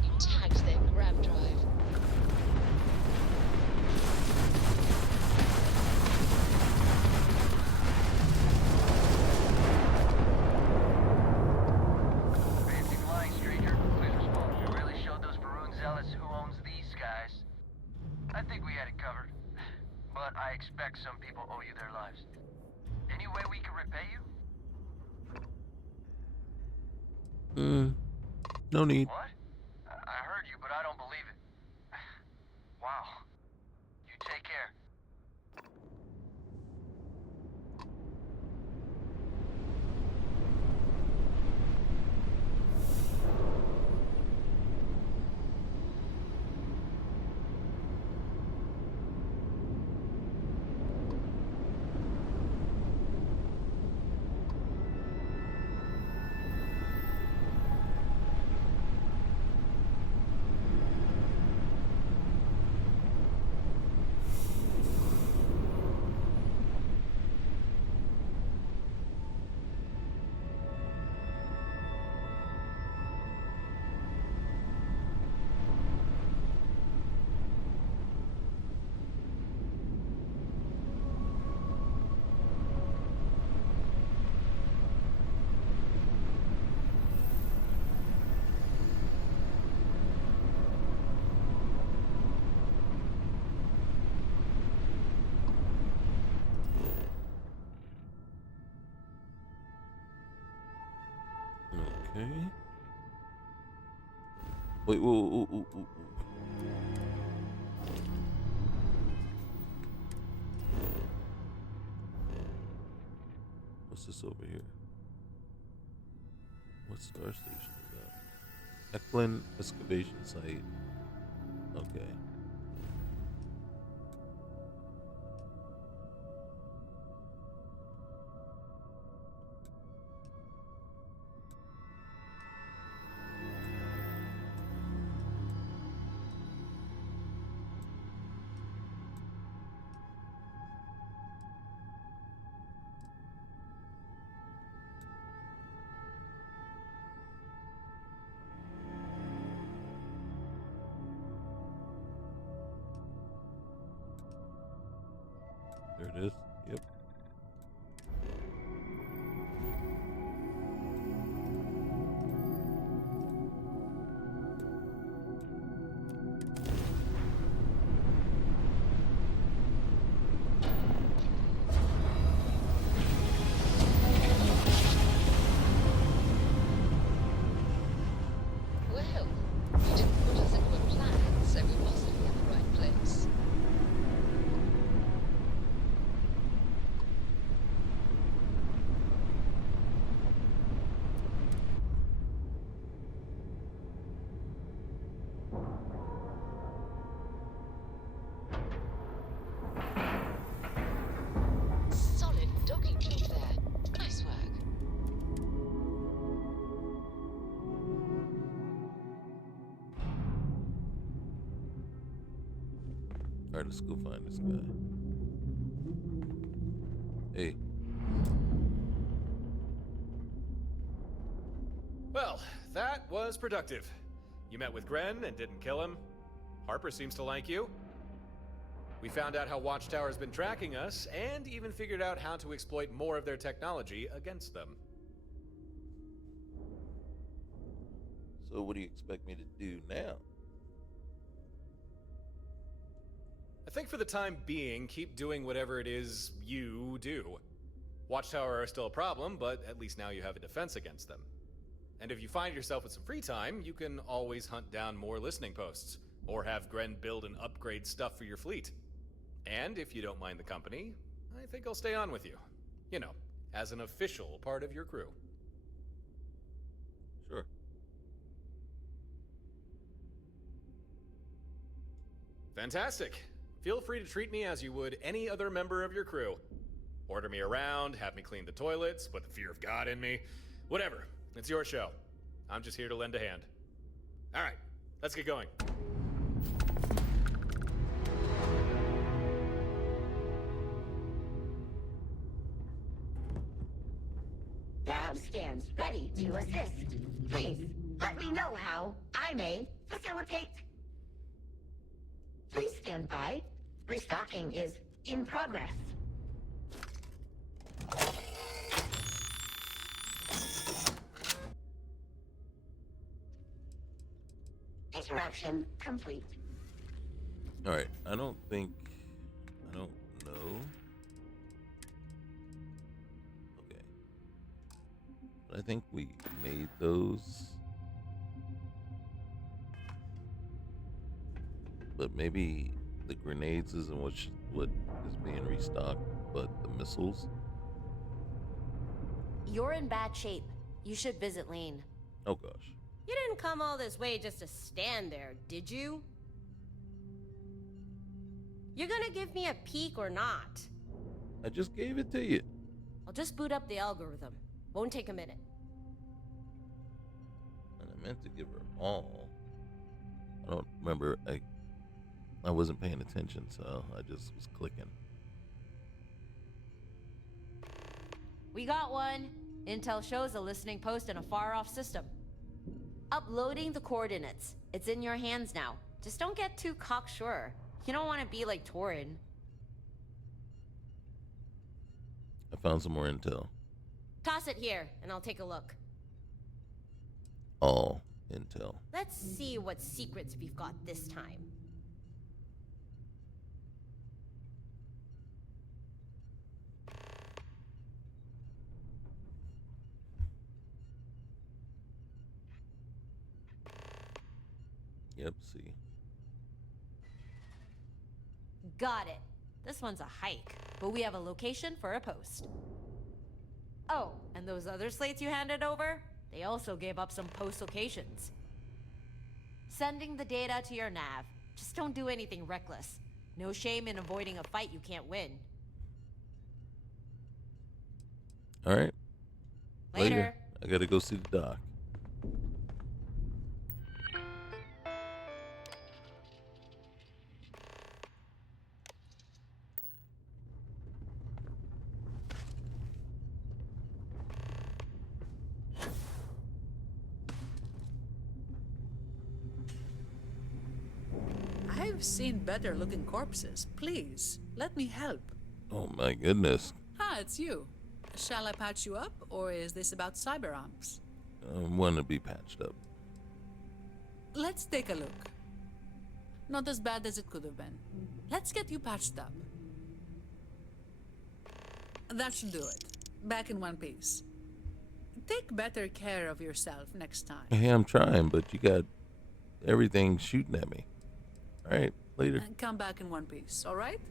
You tagged their grab drive. Fancy flying, stranger. Please respond. You really showed those Varun zealots who owns these skies. I think we had it covered. But I expect some people owe you their lives. Any way we can repay you? No need. What? I heard you, but I don't believe it. Wow. You take care. Okay. Wait, whoa. What's this over here? What star station is that? Eklund excavation site. Okay. There it is. Yep. Well, you didn't put us into a plan, so we must be in the right place. Solid docking job there. Nice work. Alright, let's go find this guy. Hey. Well, that was productive. You met with Gren and didn't kill him. Harper seems to like you. We found out how Watchtower's been tracking us, and even figured out how to exploit more of their technology against them. So what do you expect me to do now? I think for the time being, keep doing whatever it is you do. Watchtower are still a problem, but at least now you have a defense against them. And if you find yourself with some free time, you can always hunt down more listening posts, or have Gren build and upgrade stuff for your fleet. And if you don't mind the company, I think I'll stay on with you. You know, as an official part of your crew. Sure. Fantastic. Feel free to treat me as you would any other member of your crew. Order me around, have me clean the toilets, put the fear of God in me. Whatever. It's your show. I'm just here to lend a hand. All right, let's get going. Lab stands ready to assist. Please, let me know how I may facilitate. Please stand by. Restocking is in progress. Interaction complete. Alright, I don't know. Okay. But I think we made those. But maybe the grenades isn't what is being restocked, but the missiles. You're in bad shape. You should visit Lane. Oh gosh. You didn't come all this way just to stand there, did you? You're gonna give me a peek or not? I just gave it to you. I'll just boot up the algorithm. Won't take a minute. And I meant to give her all. I don't remember. I wasn't paying attention, so I just was clicking. We got one. Intel shows a listening post in a far-off system. Uploading the coordinates. It's in your hands now. Just don't get too cocksure. You don't want to be like Torin. I found some more intel. Toss it here, and I'll take a look. All intel. Let's see what secrets we've got this time. Yep, see. Got it. This one's a hike, but we have a location for a post. Oh, and those other slates you handed over? They also gave up some post locations. Sending the data to your nav. Just don't do anything reckless. No shame in avoiding a fight you can't win. All right. Later. I gotta go see the doc. I've seen better looking corpses. Please, let me help. Oh my goodness. Ah, it's you. Shall I patch you up, or is this about cyber amps? I want to be patched up. Let's take a look. Not as bad as it could have been. Let's get you patched up. That should do it. Back in one piece. Take better care of yourself next time. Hey, I'm trying, but you got everything shooting at me. All right, later. And come back in one piece, all right?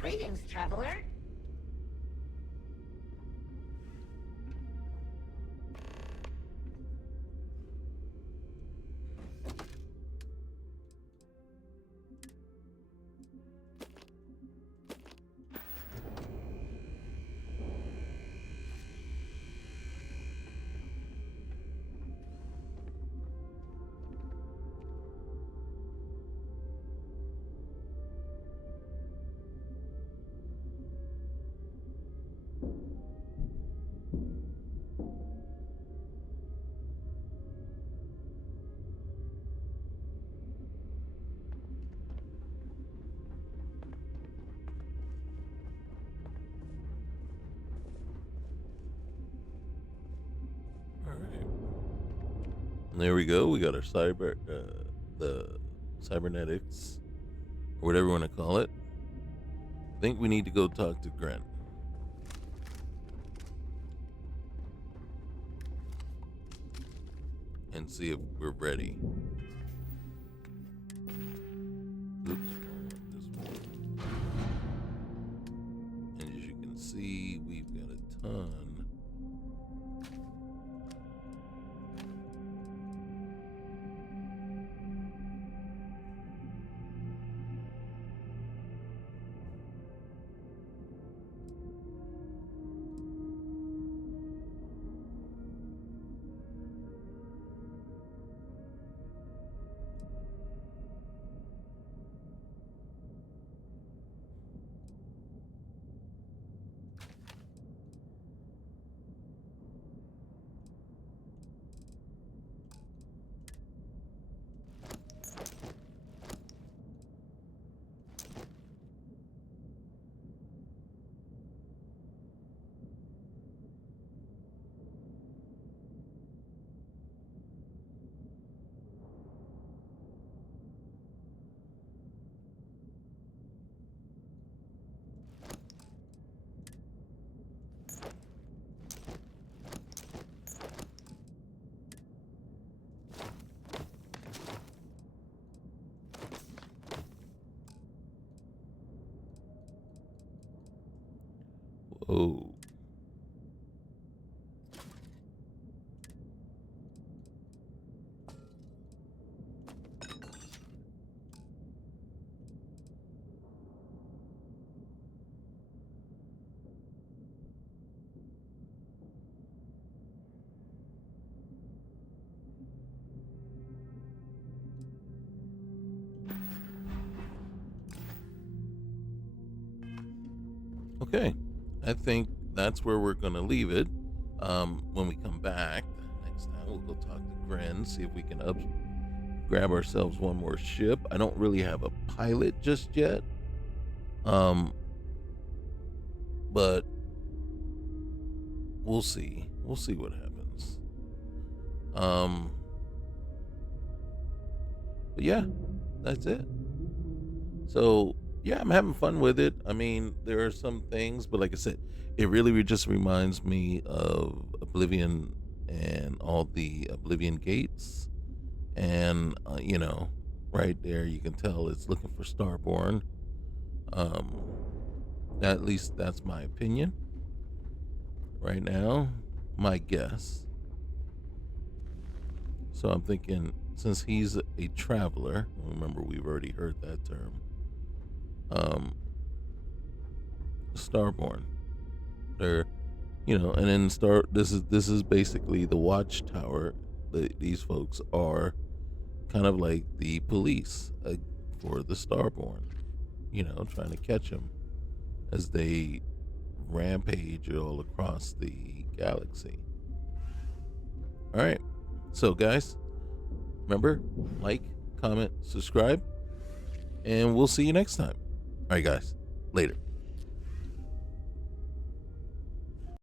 Greetings, traveler. There we go. We got our the cybernetics, or whatever you want to call it. I think we need to go talk to Grant. And see if we're ready. Oops. This one. And as you can see, we've got a ton. Whoa. Okay, I think that's where we're going to leave it. When we come back next time, we'll go talk to Gren, see if we can grab ourselves one more ship. I don't really have a pilot just yet. But we'll see. We'll see what happens. But yeah, that's it. So yeah, I'm having fun with it. I mean, there are some things, but like I said, it really just reminds me of Oblivion and all the Oblivion gates. And, right there, you can tell it's looking for Starborn. At least that's my opinion. Right now, my guess. So I'm thinking, since he's a traveler, remember we've already heard that term. Starborn. They're, and then This is basically the Watchtower. These folks are kind of like the police for the Starborn. Trying to catch them as they rampage all across the galaxy. All right. So, guys, remember, like, comment, subscribe, and we'll see you next time. All right, guys. Later.